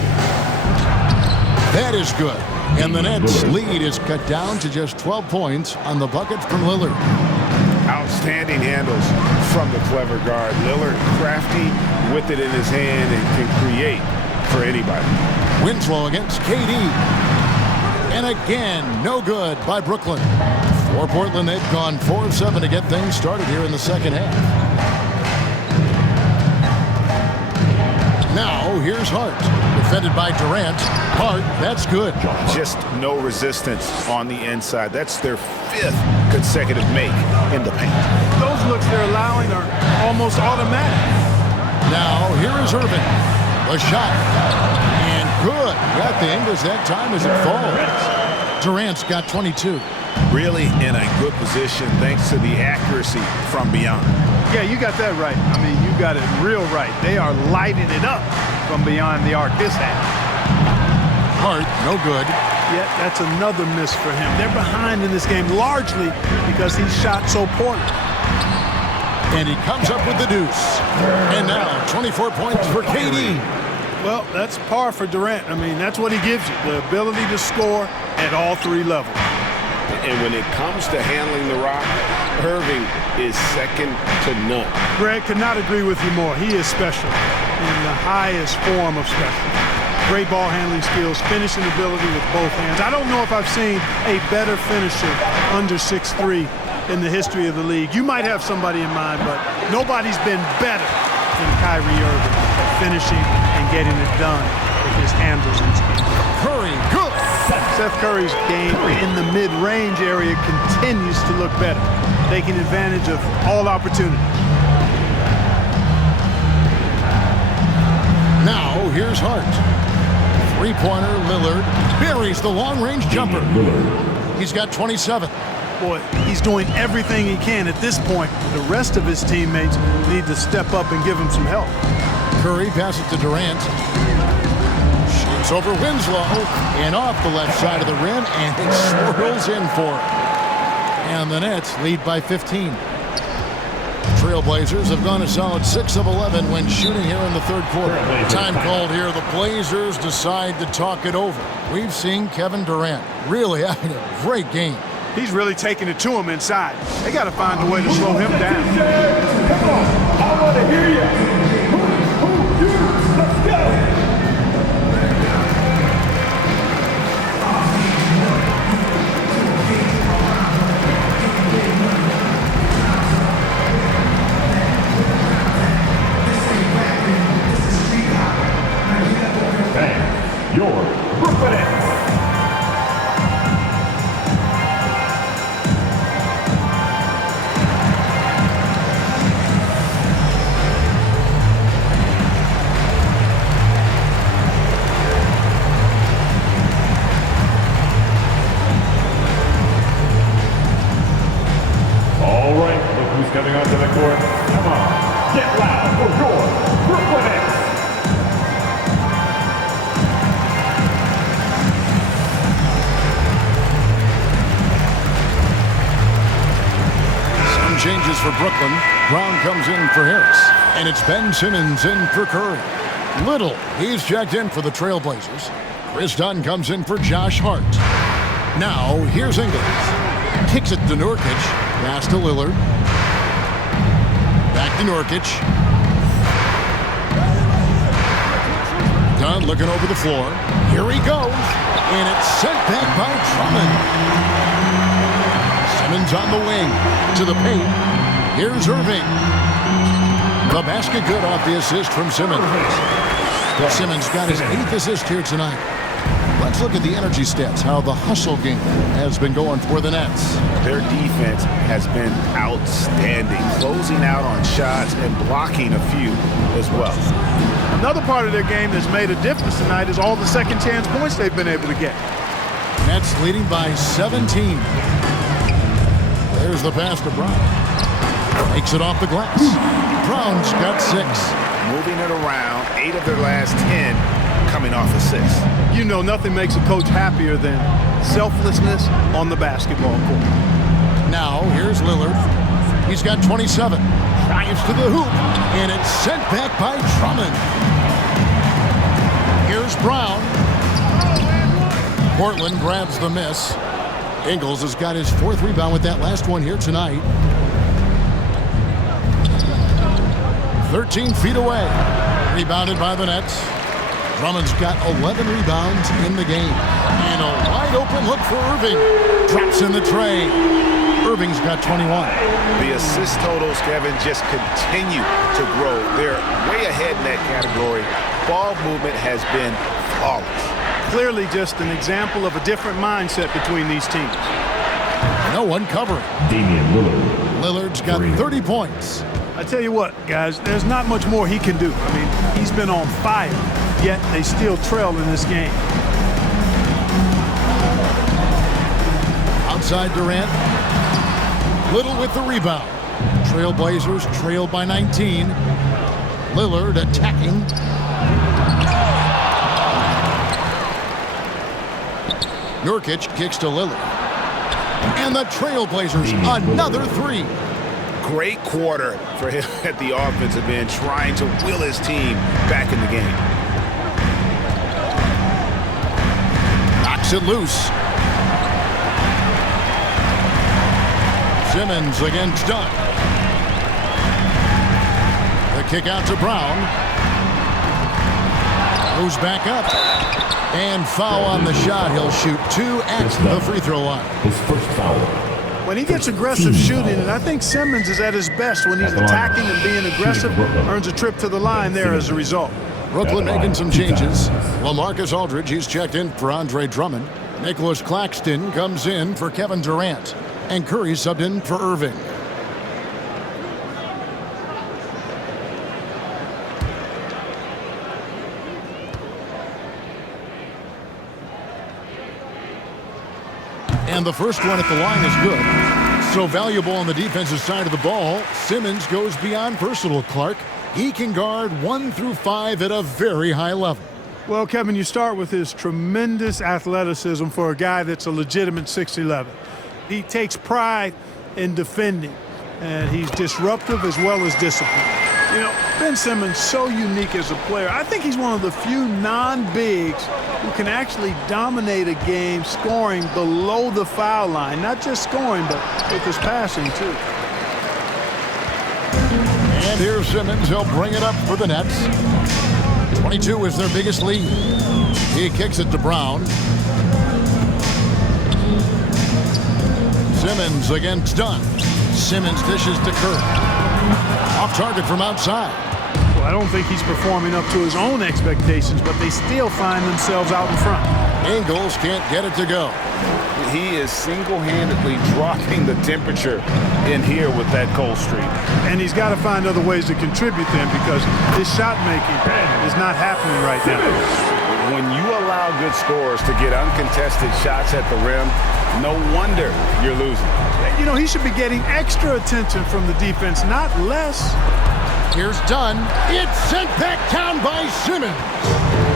That is good. And the Nets' lead is cut down to just 12 points on the bucket from Lillard. Outstanding handles from the clever guard. Lillard crafty with it in his hand and can create for anybody. Winslow against KD. And again, no good by Brooklyn. For Portland, they've gone 4 of 7 to get things started here in the second half. Now, here's Hart. Defended by Durant. Hart, that's good. Just no resistance on the inside. That's their 5th consecutive make in the paint. Those looks they're allowing are almost automatic. Now, here is Irving. The shot. And good. Got the Ingles that time as it falls. Durant's got 22. Really in a good position thanks to the accuracy from beyond. Yeah, you got that right. I mean, you got it real right. They are lighting it up from beyond the arc this half. Hart, no good. Yeah, that's another miss for him. They're behind in this game largely because he shot so poorly. And he comes up with the deuce. And now 24 points for KD. Well, that's par for Durant. I mean, that's what he gives you, the ability to score at all 3 levels. And when it comes to handling the rock, Irving is second to none. Greg, could not agree with you more. He is special in the highest form of special. Great ball handling skills, finishing ability with both hands. I don't know if I've seen a better finisher under 6'3" in the history of the league. You might have somebody in mind, but nobody's been better than Kyrie Irving at finishing and getting it done with his handles and skills. Curry, good. Seth Curry's game in the mid-range area continues to look better, taking advantage of all opportunities. Now, here's Hart. Three-pointer, Lillard buries the long-range jumper. He's got 27. Boy, he's doing everything he can at this point. The rest of his teammates need to step up and give him some help. Curry passes to Durant. Shoots over Winslow and off the left side of the rim, and it swirls in for him. And the Nets lead by 15. Trailblazers have gone a solid 6 of 11 when shooting here in the third quarter. Time called here. The Blazers decide to talk it over. We've seen Kevin Durant really having a great game. He's really taking it to him inside. They got to find a way to slow him down. Come on, I want to hear you. Let's go. Your Brooklyn Nets. All right, look who's coming onto the court. Come on, get loud for your Brooklyn Nets. Changes for Brooklyn. Brown comes in for Harris. And it's Ben Simmons in for Curry. Little, he's checked in for the Trailblazers. Chris Dunn comes in for Josh Hart. Now, here's Ingles. Kicks it to Nurkic. Pass to Lillard. Back to Nurkic. Dunn looking over the floor. Here he goes. And it's sent back by Drummond. Simmons on the wing, to the paint. Here's Irving. The basket good off the assist from Simmons. Simmons got his 8th assist here tonight. Let's look at the energy stats, how the hustle game has been going for the Nets. Their defense has been outstanding, closing out on shots and blocking a few as well. Another part of their game that's made a difference tonight is all the second chance points they've been able to get. Nets leading by 17. There's the pass to Brown. Takes it off the glass. Brown's got 6. Moving it around, 8 of their last 10 coming off assists. You know, nothing makes a coach happier than selflessness on the basketball court. Now, here's Lillard. He's got 27. Drives to the hoop, and it's sent back by Drummond. Here's Brown. Portland grabs the miss. Ingles has got his 4th rebound with that last one here tonight. 13 feet away. Rebounded by the Nets. Drummond's got 11 rebounds in the game. And a wide open look for Irving. Drops in the tray. Irving's got 21. The assist totals, Kevin, just continue to grow. They're way ahead in that category. Ball movement has been flawless. Clearly just an example of a different mindset between these teams. No one covering. Damian Lillard. Lillard's got 30 points. I tell you what, guys, there's not much more he can do. I mean, he's been on fire, yet they still trail in this game. Outside Durant. Little with the rebound. Trailblazers trail by 19. Lillard attacking. Nurkic kicks to Lillard. And the Trailblazers, another 3. Great quarter for him at the offensive end, trying to will his team back in the game. Knocks it loose. Simmons against Dunn. The kick out to Brown. Goes back up. And foul on the shot. He'll shoot 2 at the free throw line. His first foul. When he gets aggressive shooting, and I think Simmons is at his best when he's attacking and being aggressive, earns a trip to the line there as a result. Brooklyn making some changes. LaMarcus Aldridge, he's checked in for Andre Drummond. Nicholas Claxton comes in for Kevin Durant. And Curry subbed in for Irving. And the first one at the line is good. So valuable on the defensive side of the ball. Simmons goes beyond personal, Clark. He can guard 1 through 5 at a very high level. Well, Kevin, you start with his tremendous athleticism for a guy that's a legitimate 6'11". He takes pride in defending, and he's disruptive as well as disciplined. You know, Ben Simmons, so unique as a player. I think he's one of the few non-bigs who can actually dominate a game scoring below the foul line. Not just scoring, but with his passing, too. And here's Simmons. He'll bring it up for the Nets. 22 is their biggest lead. He kicks it to Brown. Simmons against Dunn. Simmons dishes to Curry. Off target from outside. Well, I don't think he's performing up to his own expectations, but they still find themselves out in front. Ingles can't get it to go. He is single-handedly dropping the temperature in here with that cold streak. And he's got to find other ways to contribute then, because his shot making is not happening right now. When you allow good scorers to get uncontested shots at the rim, no wonder you're losing. You know, he should be getting extra attention from the defense, not less. Here's Dunn. It's sent back down by Simmons.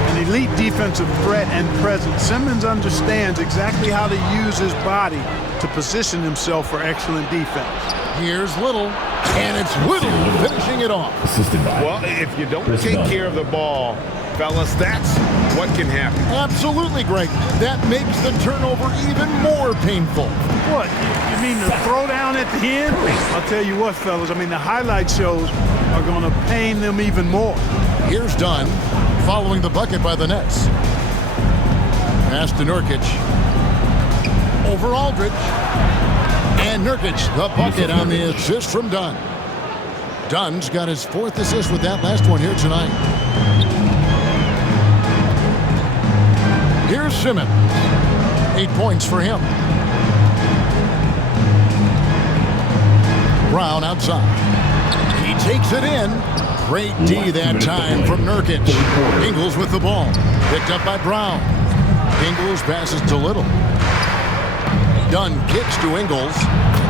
An elite defensive threat and presence. Simmons understands exactly how to use his body to position himself for excellent defense. Here's Little, and it's Little finishing it off. Well, if you don't take care of the ball, fellas, that's what can happen. Absolutely, Greg. That makes the turnover even more painful. What? You mean the throwdown at the end? I'll tell you what, fellas. I mean, the highlight shows are going to pain them even more. Here's Dunn, following the bucket by the Nets. Pass to Nurkic. Over Aldridge. And Nurkic, the bucket on the assist from Dunn. Dunn's got his 4th assist with that last one here tonight. Here's Simmons. 8 points for him. Brown outside. He takes it in. Great D that time from Nurkic. Ingles with the ball. Picked up by Brown. Ingles passes to Little. Dunn kicks to Ingles.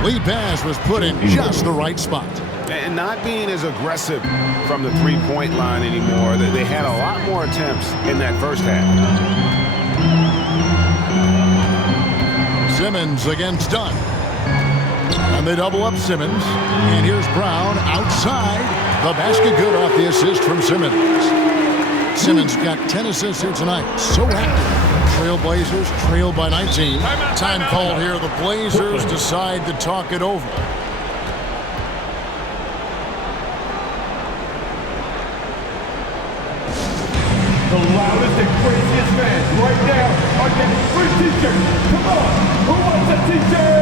Lead pass was put in just the right spot. And not being as aggressive from the three-point line anymore. They had a lot more attempts in that first half. Simmons against Dunn. And they double up Simmons. And here's Brown outside. The basket good off the assist from Simmons. Simmons got 10 assists here tonight. So active. Trailblazers trail by 19. Time called here. The Blazers decide to talk it over. The loudest and craziest fans right now are getting free t-shirts. Come on, who wants a t-shirt?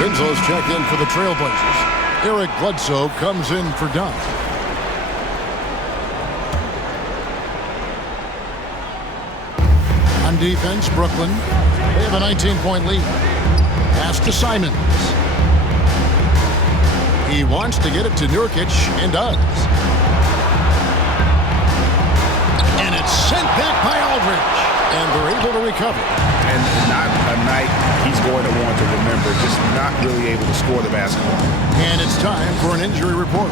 Winslow's checked in for the Trailblazers. Eric Bledsoe comes in for Dunn. defense, Brooklyn. They have a 19-point lead. Pass to Simons. He wants to get it to Nurkic and does. And it's sent back by Aldridge. And they're able to recover. And not a night he's going to want to remember, just not really able to score the basketball. And it's time for an injury report.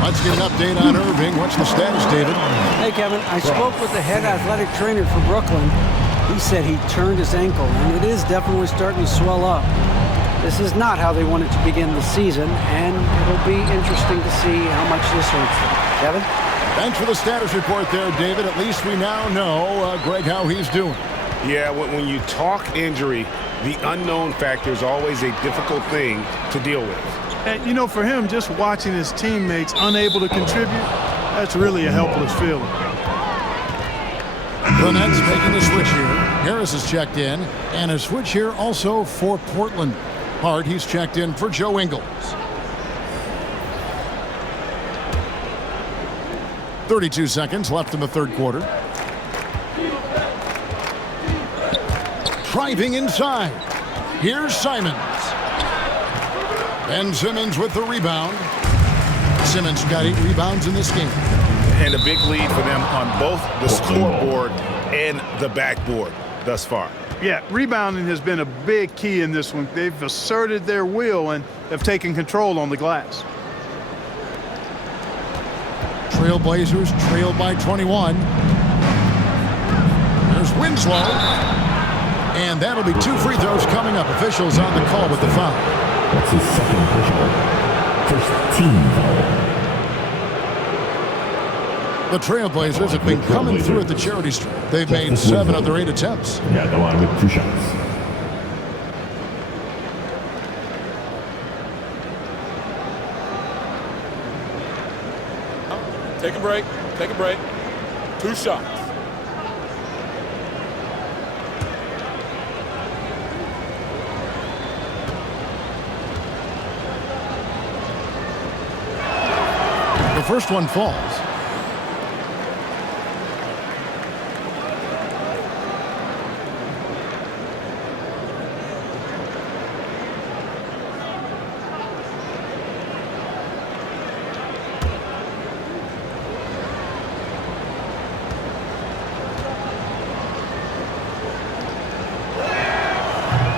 Let's get an update on Irving. What's the status, David? Hey, Kevin. I spoke with the head athletic trainer for Brooklyn. He said he turned his ankle, and it is definitely starting to swell up. This is not how they wanted to begin the season, and it'll be interesting to see how much this hurts them. Kevin? Thanks for the status report there, David. At least we now know, Greg, how he's doing. Yeah, when you talk injury, the unknown factor is always a difficult thing to deal with. And, you know, for him, just watching his teammates unable to contribute, that's really a helpless feeling. The Nets making the switch here. Harris is checked in, and a switch here also for Portland. Hart, he's checked in for Joe Ingles. 32 seconds left in the third quarter. Driving inside. Here's Simons. Ben Simmons with the rebound. Simmons got 8 rebounds in this game. And a big lead for them on both the scoreboard and the backboard thus far. Yeah, rebounding has been a big key in this one. They've asserted their will and have taken control on the glass. Trailblazers trail by 21. There's Winslow. And that'll be 2 free throws coming up. Officials on the call with the foul. That's his second personal. First team foul. The Trailblazers have been coming through at the charity stripe. They've made 7 of their 8 attempts. Yeah, the line with 2 shots. Take a break. Take a break. 2 shots. The first one falls.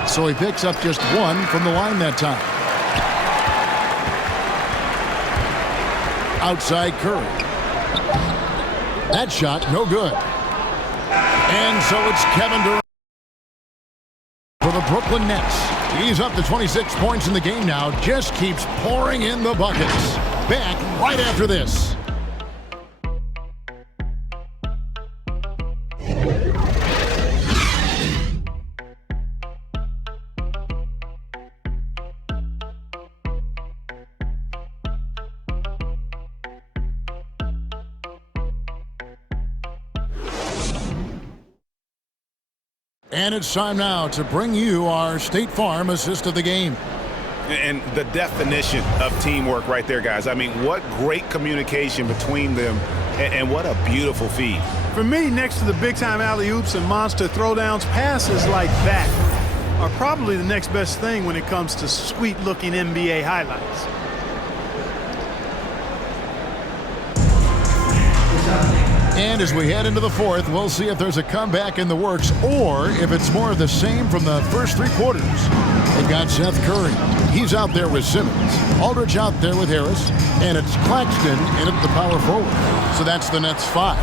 So he picks up just 1 from the line that time. Outside Curry. That shot, no good. And so it's Kevin Durant for the Brooklyn Nets. He's up to 26 points in the game now. Just keeps pouring in the buckets. Back right after this. And it's time now to bring you our State Farm assist of the game. And the definition of teamwork right there, guys. I mean, what great communication between them, and what a beautiful feed. For me, next to the big-time alley-oops and monster throwdowns, passes like that are probably the next best thing when it comes to sweet-looking NBA highlights. And as we head into the fourth, we'll see if there's a comeback in the works or if it's more of the same from the first 3 quarters. They've got Seth Curry. He's out there with Simmons. Aldridge out there with Harris. And it's Claxton in at the power forward. So that's the Nets 5.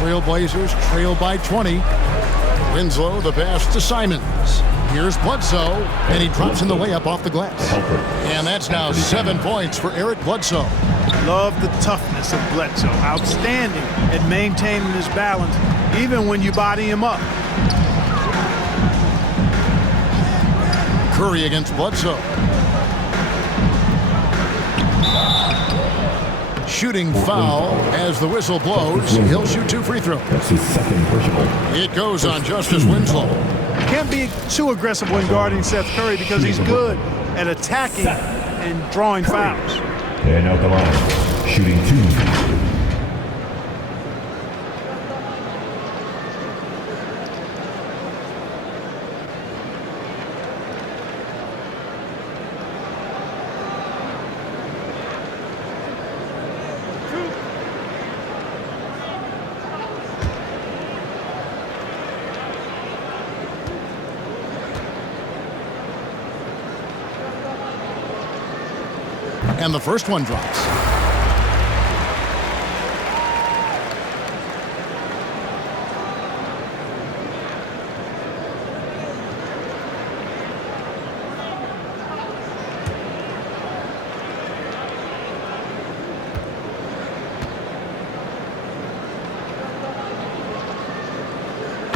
Trailblazers trail by 20. Winslow, the pass to Simons. Here's Bledsoe, and he drops in the layup off the glass. And that's now 7 points for Eric Bledsoe. Love the toughness of Bledsoe. Outstanding at maintaining his balance, even when you body him up. Curry against Bledsoe. Shooting foul as the whistle blows. He'll shoot 2 free throws. That's his second personal. It goes on Justice Winslow. Can't be too aggressive when guarding Seth Curry because he's good at attacking and drawing fouls. And out the line, shooting 2. And the first one drops.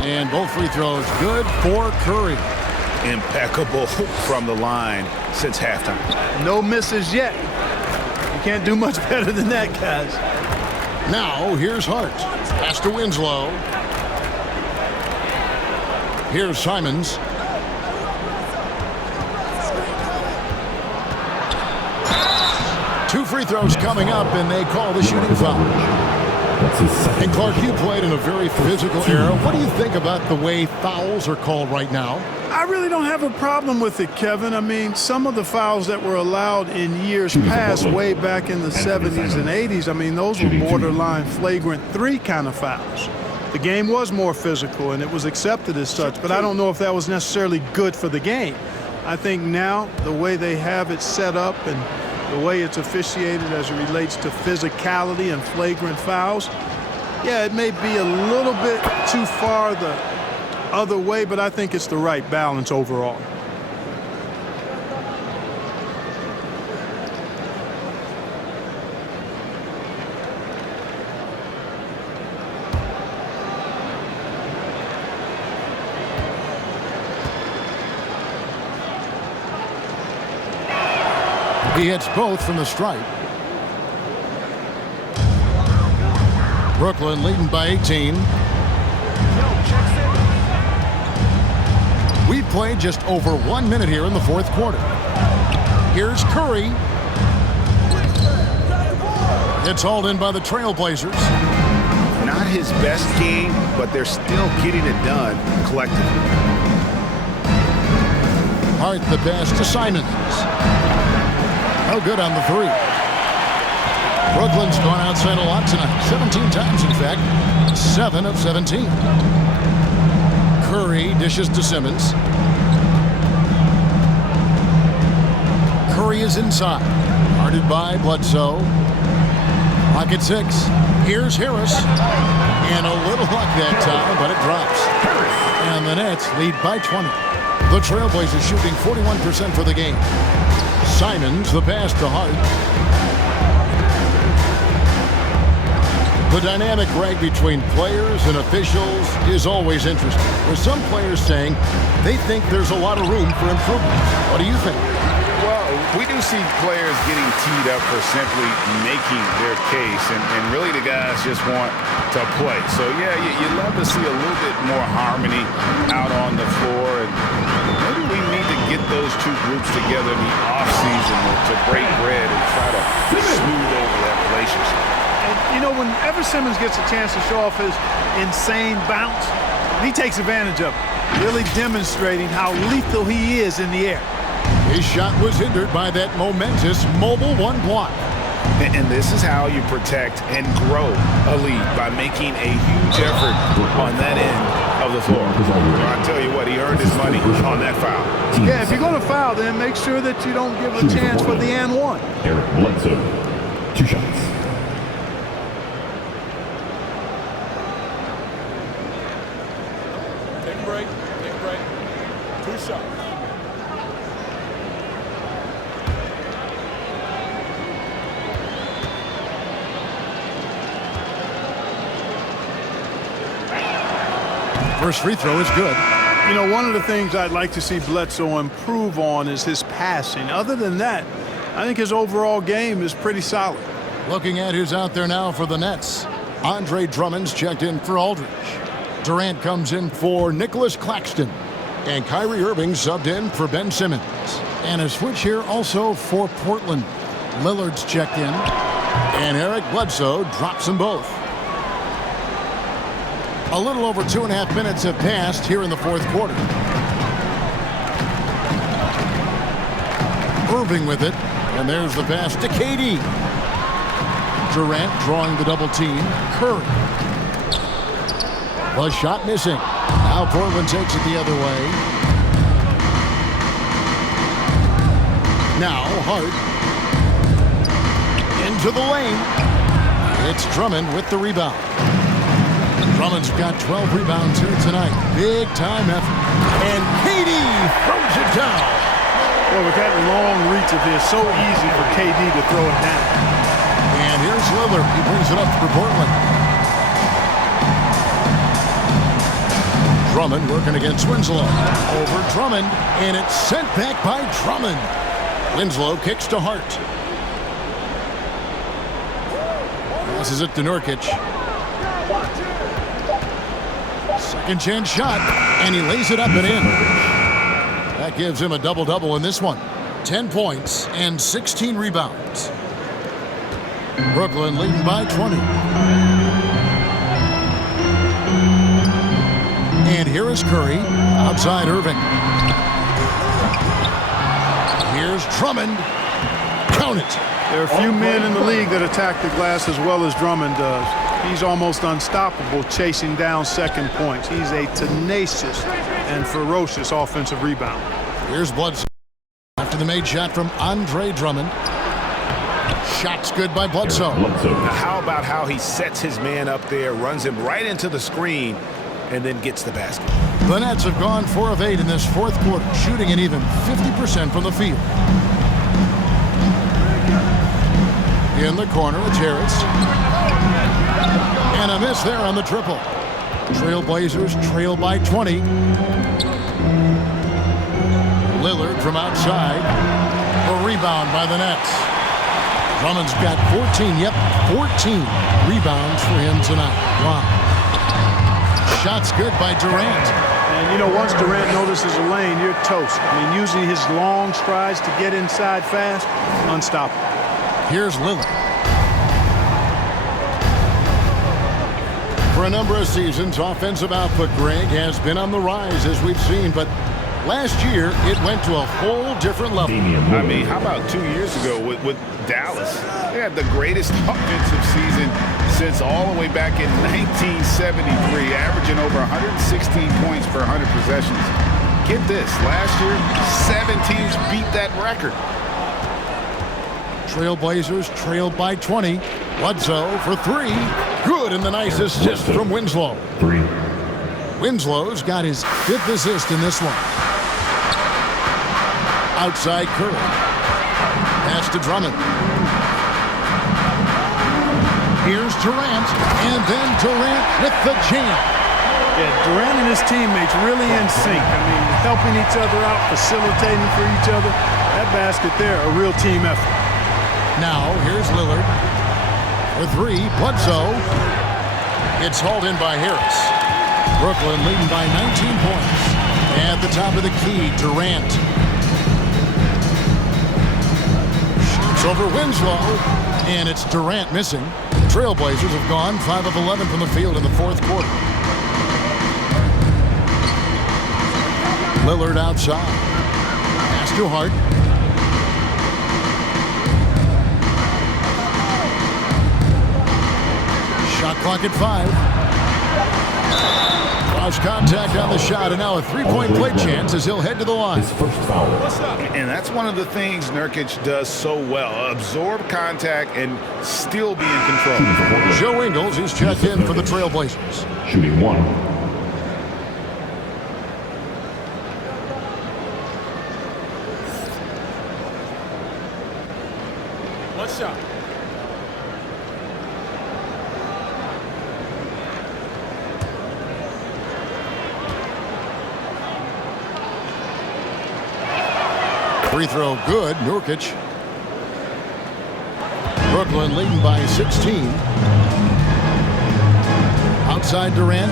And both free throws good for Curry. Impeccable from the line since halftime. No misses yet. You can't do much better than that, guys. Now, here's Hart. Pass to Winslow. Here's Simons. Two free throws coming up, and they call the shooting foul. And Clark, you played in a very physical era. What do you think about the way fouls are called right now? I really don't have a problem with it, Kevin. I mean, some of the fouls that were allowed in years past, way back in the 70s and 80s, I mean, those were borderline flagrant 3 kind of fouls. The game was more physical, and it was accepted as such, but I don't know if that was necessarily good for the game. I think now, the way they have it set up and the way it's officiated as it relates to physicality and flagrant fouls, yeah, it may be a little bit too far the other way, but I think it's the right balance overall. He hits both from the stripe. Brooklyn leading by 18. We've played just over 1 minute here in the fourth quarter. Here's Curry. It's hauled in by the Trailblazers. Not his best game, but they're still getting it done collectively. Hart the pass to Simons. No good on the 3. Brooklyn's gone outside a lot tonight. 17 times, in fact. 7 of 17. Curry dishes to Simmons. Curry is inside. Guarded by Bledsoe. Clock at 6. Here's Harris. And a little luck that time, but it drops. And the Nets lead by 20. The Trailblazers shooting 41% for the game. Simons, the pass to Hart. The dynamic rag between players and officials is always interesting. With some players saying they think there's a lot of room for improvement. What do you think? Well, we do see players getting teed up for simply making their case, and really the guys just want to play. So, yeah, you'd love to see a little bit more harmony out on the floor, and maybe we need to get those two groups together in the offseason to break bread and try to smooth over that relationship. And, you know, whenever Simmons gets a chance to show off his insane bounce, he takes advantage of it, really demonstrating how lethal he is in the air. His shot was hindered by that momentous mobile 1 block. And this is how you protect and grow a lead, by making a huge effort on that end of the floor. Well, I tell you what, he earned his money on that foul. Yeah, if you're going to foul, then make sure that you don't give a chance for the and 1. Eric Bledsoe, 2 shots. Take a break. Take a break. 2 shots. First free throw is good. You know, one of the things I'd like to see Bledsoe improve on is his passing. Other than that, I think his overall game is pretty solid. Looking at who's out there now for the Nets. Andre Drummond's checked in for Aldridge. Durant comes in for Nicholas Claxton. And Kyrie Irving subbed in for Ben Simmons. And a switch here also for Portland. Lillard's checked in. And Eric Bledsoe drops them both. A little over 2.5 minutes have passed here in the fourth quarter. Irving with it, and there's the pass to KD. Durant drawing the double team. Curry. The shot missing. Now Portland takes it the other way. Now Hart. into the lane. It's Drummond with the rebound. Drummond's got 12 rebounds here tonight. Big time effort. And KD throws it down. Well, with that long reach of his, so easy for KD to throw it down. And here's Lillard. He brings it up for Portland. Drummond working against Winslow. Over Drummond, and it's sent back by Drummond. Winslow kicks to Hart. Passes it to Nurkic. Second chance shot, and he lays it up and in. That gives him a double-double in this one. 10 points and 16 rebounds. Brooklyn leading by 20. And here is Curry outside Irving. Here's Drummond. Count it. There are a few men in the league that attack the glass as well as Drummond does. He's almost unstoppable chasing down second points. He's a tenacious and ferocious offensive rebounder. Here's Bledsoe after the made shot from Andre Drummond. Shot's good by Bledsoe. Now how about how he sets his man up there, runs him right into the screen, and then gets the basket. The Nets have gone 4 of 8 in this fourth quarter, shooting an even 50% from the field. In the corner, it's Harris. And a miss there on the triple. Trailblazers trail by 20. Lillard from outside. A rebound by the Nets. Drummond's got 14. Yep, 14 rebounds for him tonight. Wow. Shot's good by Durant. And, you know, once Durant notices a lane, you're toast. I mean, using his long strides to get inside fast, unstoppable. Here's Lillard. For a number of seasons, offensive output, Greg, has been on the rise, as we've seen, but last year it went to a whole different level. I mean, how about 2 years ago with Dallas? They had the greatest offensive season since all the way back in 1973, averaging over 116 points per 100 possessions. Get this, last year, 7 teams beat that record. Trailblazers trailed by 20. Bledsoe for 3. Good, and the nice assist from Winslow. Winslow's got his 5th assist in this one. Outside Curry. Pass to Drummond. Here's Durant, and then Durant with the jam. Yeah, Durant and his teammates really in sync. I mean, helping each other out, facilitating for each other. That basket there, a real team effort. Now, here's Lillard. For 3, Bledsoe. It's hauled in by Harris. Brooklyn leading by 19 points. At the top of the key, Durant. Shoots over Winslow. And it's Durant missing. Trailblazers have gone 5 of 11 from the field in the fourth quarter. Lillard outside. Pass to Hart. Shot clock at 5. Lost contact on the shot, and now a 3-point play chance as he'll head to the line. And that's one of the things Nurkic does so well. Absorb contact and still be in control. Joe Ingles, he's checked in for the Trailblazers. Shooting 1. One shot. Free throw good, Nurkic. Brooklyn leading by 16. Outside Durant.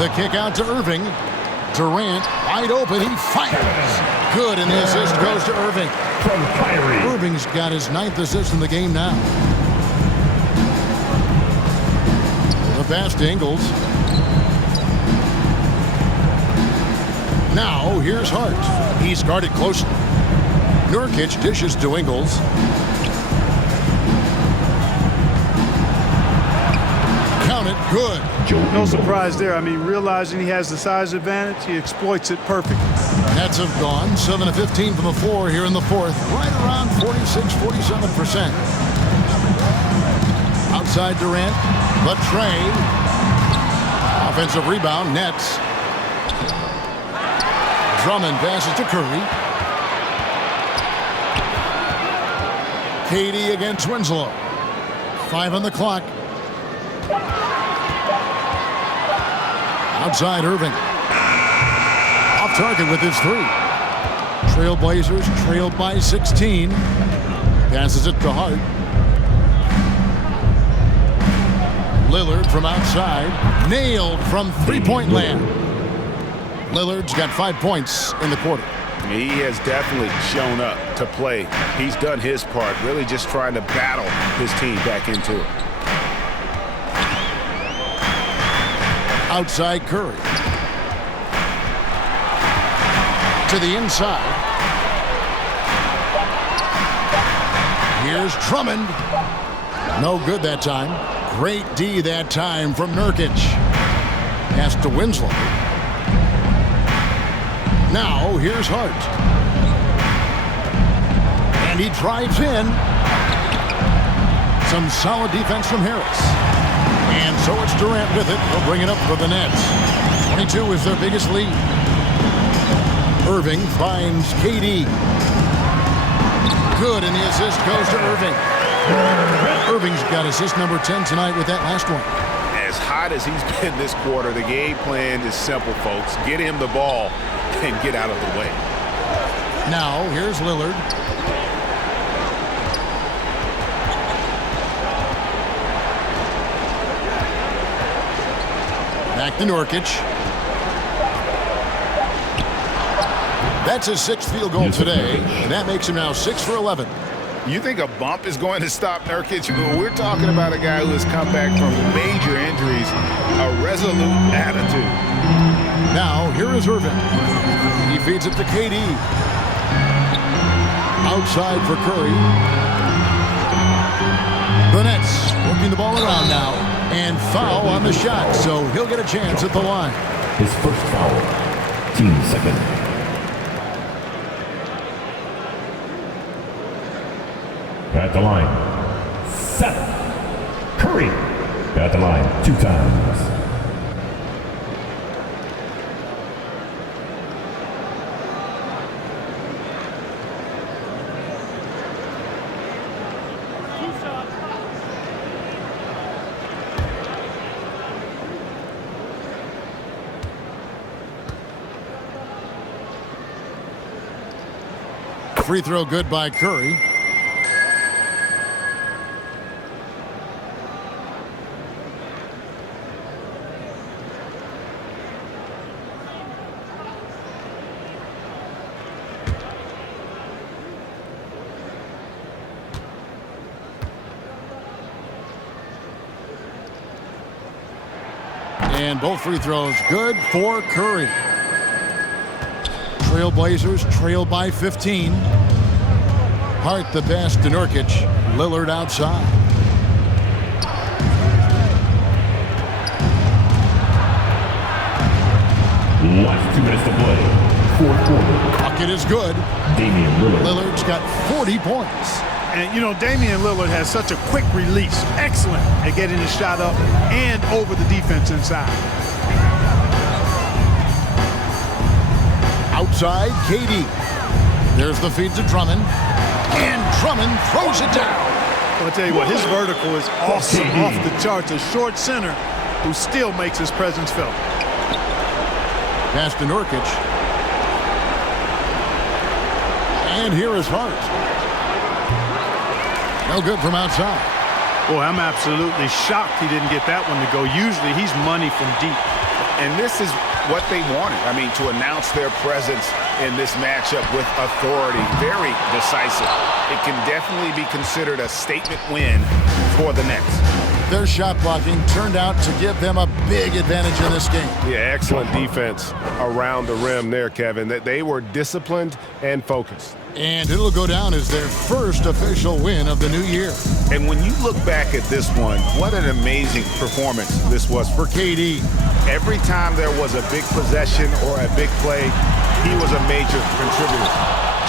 The kick out to Irving. Durant wide open, he fires. Good, and the assist goes to Irving. Irving's got his 9th assist in the game now. Pass to Ingles. Now here's Hart. He's guarded closely. Nurkic dishes to Ingles. Count it. Good. No surprise there. I mean, realizing he has the size advantage, he exploits it perfectly. Nets have gone 7 of 15 from the floor here in the fourth. Right around 46-47%. Outside Durant. The tray. Offensive rebound. Nets. Drummond passes to Curry. KD against Winslow. 5 on the clock. Outside Irving. Off target with his 3. Trailblazers trailed by 16. Passes it to Hart. Lillard from outside. Nailed from three-point land. Lillard's got 5 points in the quarter. He has definitely shown up to play. He's done his part, really just trying to battle his team back into it. Outside Curry. To the inside. Here's Drummond. No good that time. Great D that time from Nurkic. Pass to Winslow. Now here's Hart. And he drives in. Some solid defense from Harris. And so it's Durant with it. He'll bring it up for the Nets. 22 is their biggest lead. Irving finds KD. Good, and the assist goes to Irving. Irving's got assist number 10 tonight with that last one. As hot as he's been this quarter, the game plan is simple, folks. Get him the ball and get out of the way. Now, here's Lillard. Back to Nurkic. That's his 6th field goal today, and that makes him now 6 for 11. You think a bump is going to stop Nurkic? We're talking about a guy who has come back from major injuries, a resolute attitude. Now, here is Irving. He feeds it to KD. Outside for Curry. The Nets working the ball around now. And foul on the shot, so he'll get a chance at the line. His first foul. Team second. At the line. 7. Curry. At the line 2 times. Free throw good by Curry. And both free throws good for Curry. Trailblazers trail by 15. Hart the pass to Nurkic. Lillard outside. Last 2 minutes to play. 4th quarter. Bucket is good. Damian Lillard. Lillard's got 40 points. And, you know, Damian Lillard has such a quick release. Excellent at getting his shot up and over the defense inside. Outside, KD. There's the feed to Drummond. And Drummond throws it down. I'll tell you what, his vertical is awesome, off the charts. A short center who still makes his presence felt. Pass to Nurkic. And here is Hart. No good from outside. Boy, I'm absolutely shocked he didn't get that one to go. Usually he's money from deep. And this is what they wanted. I mean, to announce their presence in this matchup with authority. Very decisive. It can definitely be considered a statement win for the Nets. Their shot blocking turned out to give them a big advantage in this game. Yeah, excellent defense around the rim there, Kevin. They were disciplined and focused. And it'll go down as their first official win of the new year. And when you look back at this one, what an amazing performance this was for KD. Every time there was a big possession or a big play, he was a major contributor.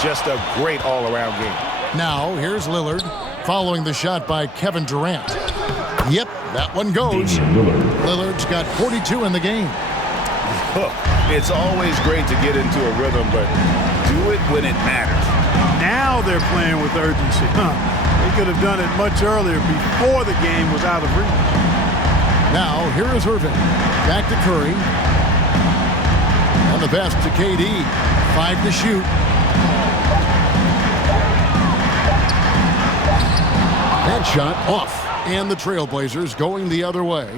Just a great all-around game. Now, here's Lillard following the shot by Kevin Durant. Yep, that one goes. Lillard's got 42 in the game. It's always great to get into a rhythm, but do it when it matters. Now they're playing with urgency. They could have done it much earlier before the game was out of reach. Now, here is Irving. Back to Curry. And the best to KD. 5 to shoot. That shot off. And the Trailblazers going the other way.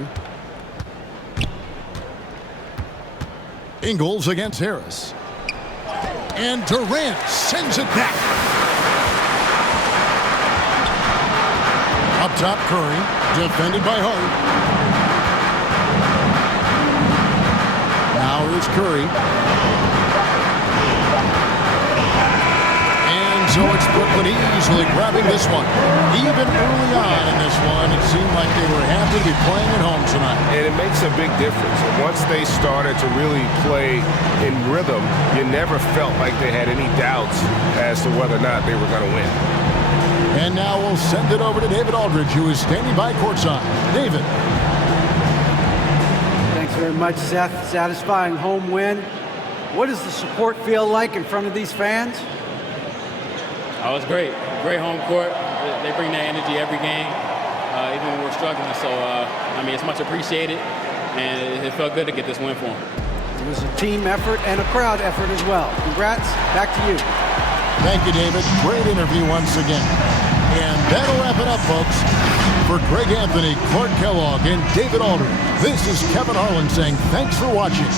Ingles against Harris. And Durant sends it back. Up top, Curry. Defended by Hart. Now here's Curry. And so it's Brooklyn easily grabbing this one. Even early on in this one, it seemed like they were happy to be playing at home tonight. And it makes a big difference. Once they started to really play in rhythm, you never felt like they had any doubts as to whether or not they were going to win. And now we'll send it over to David Aldridge, who is standing by courtside. David. Thanks very much, Seth. Satisfying home win. What does the support feel like in front of these fans? Oh, it's great. Great home court. They bring that energy every game, even when we're struggling. So, I mean, it's much appreciated, and it felt good to get this win for them. It was a team effort and a crowd effort as well. Congrats. Back to you. Thank you, David. Great interview once again. And that'll wrap it up, folks. For Greg Anthony, Clark Kellogg, and David Aldridge, this is Kevin Harlan saying thanks for watching.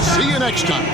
See you next time.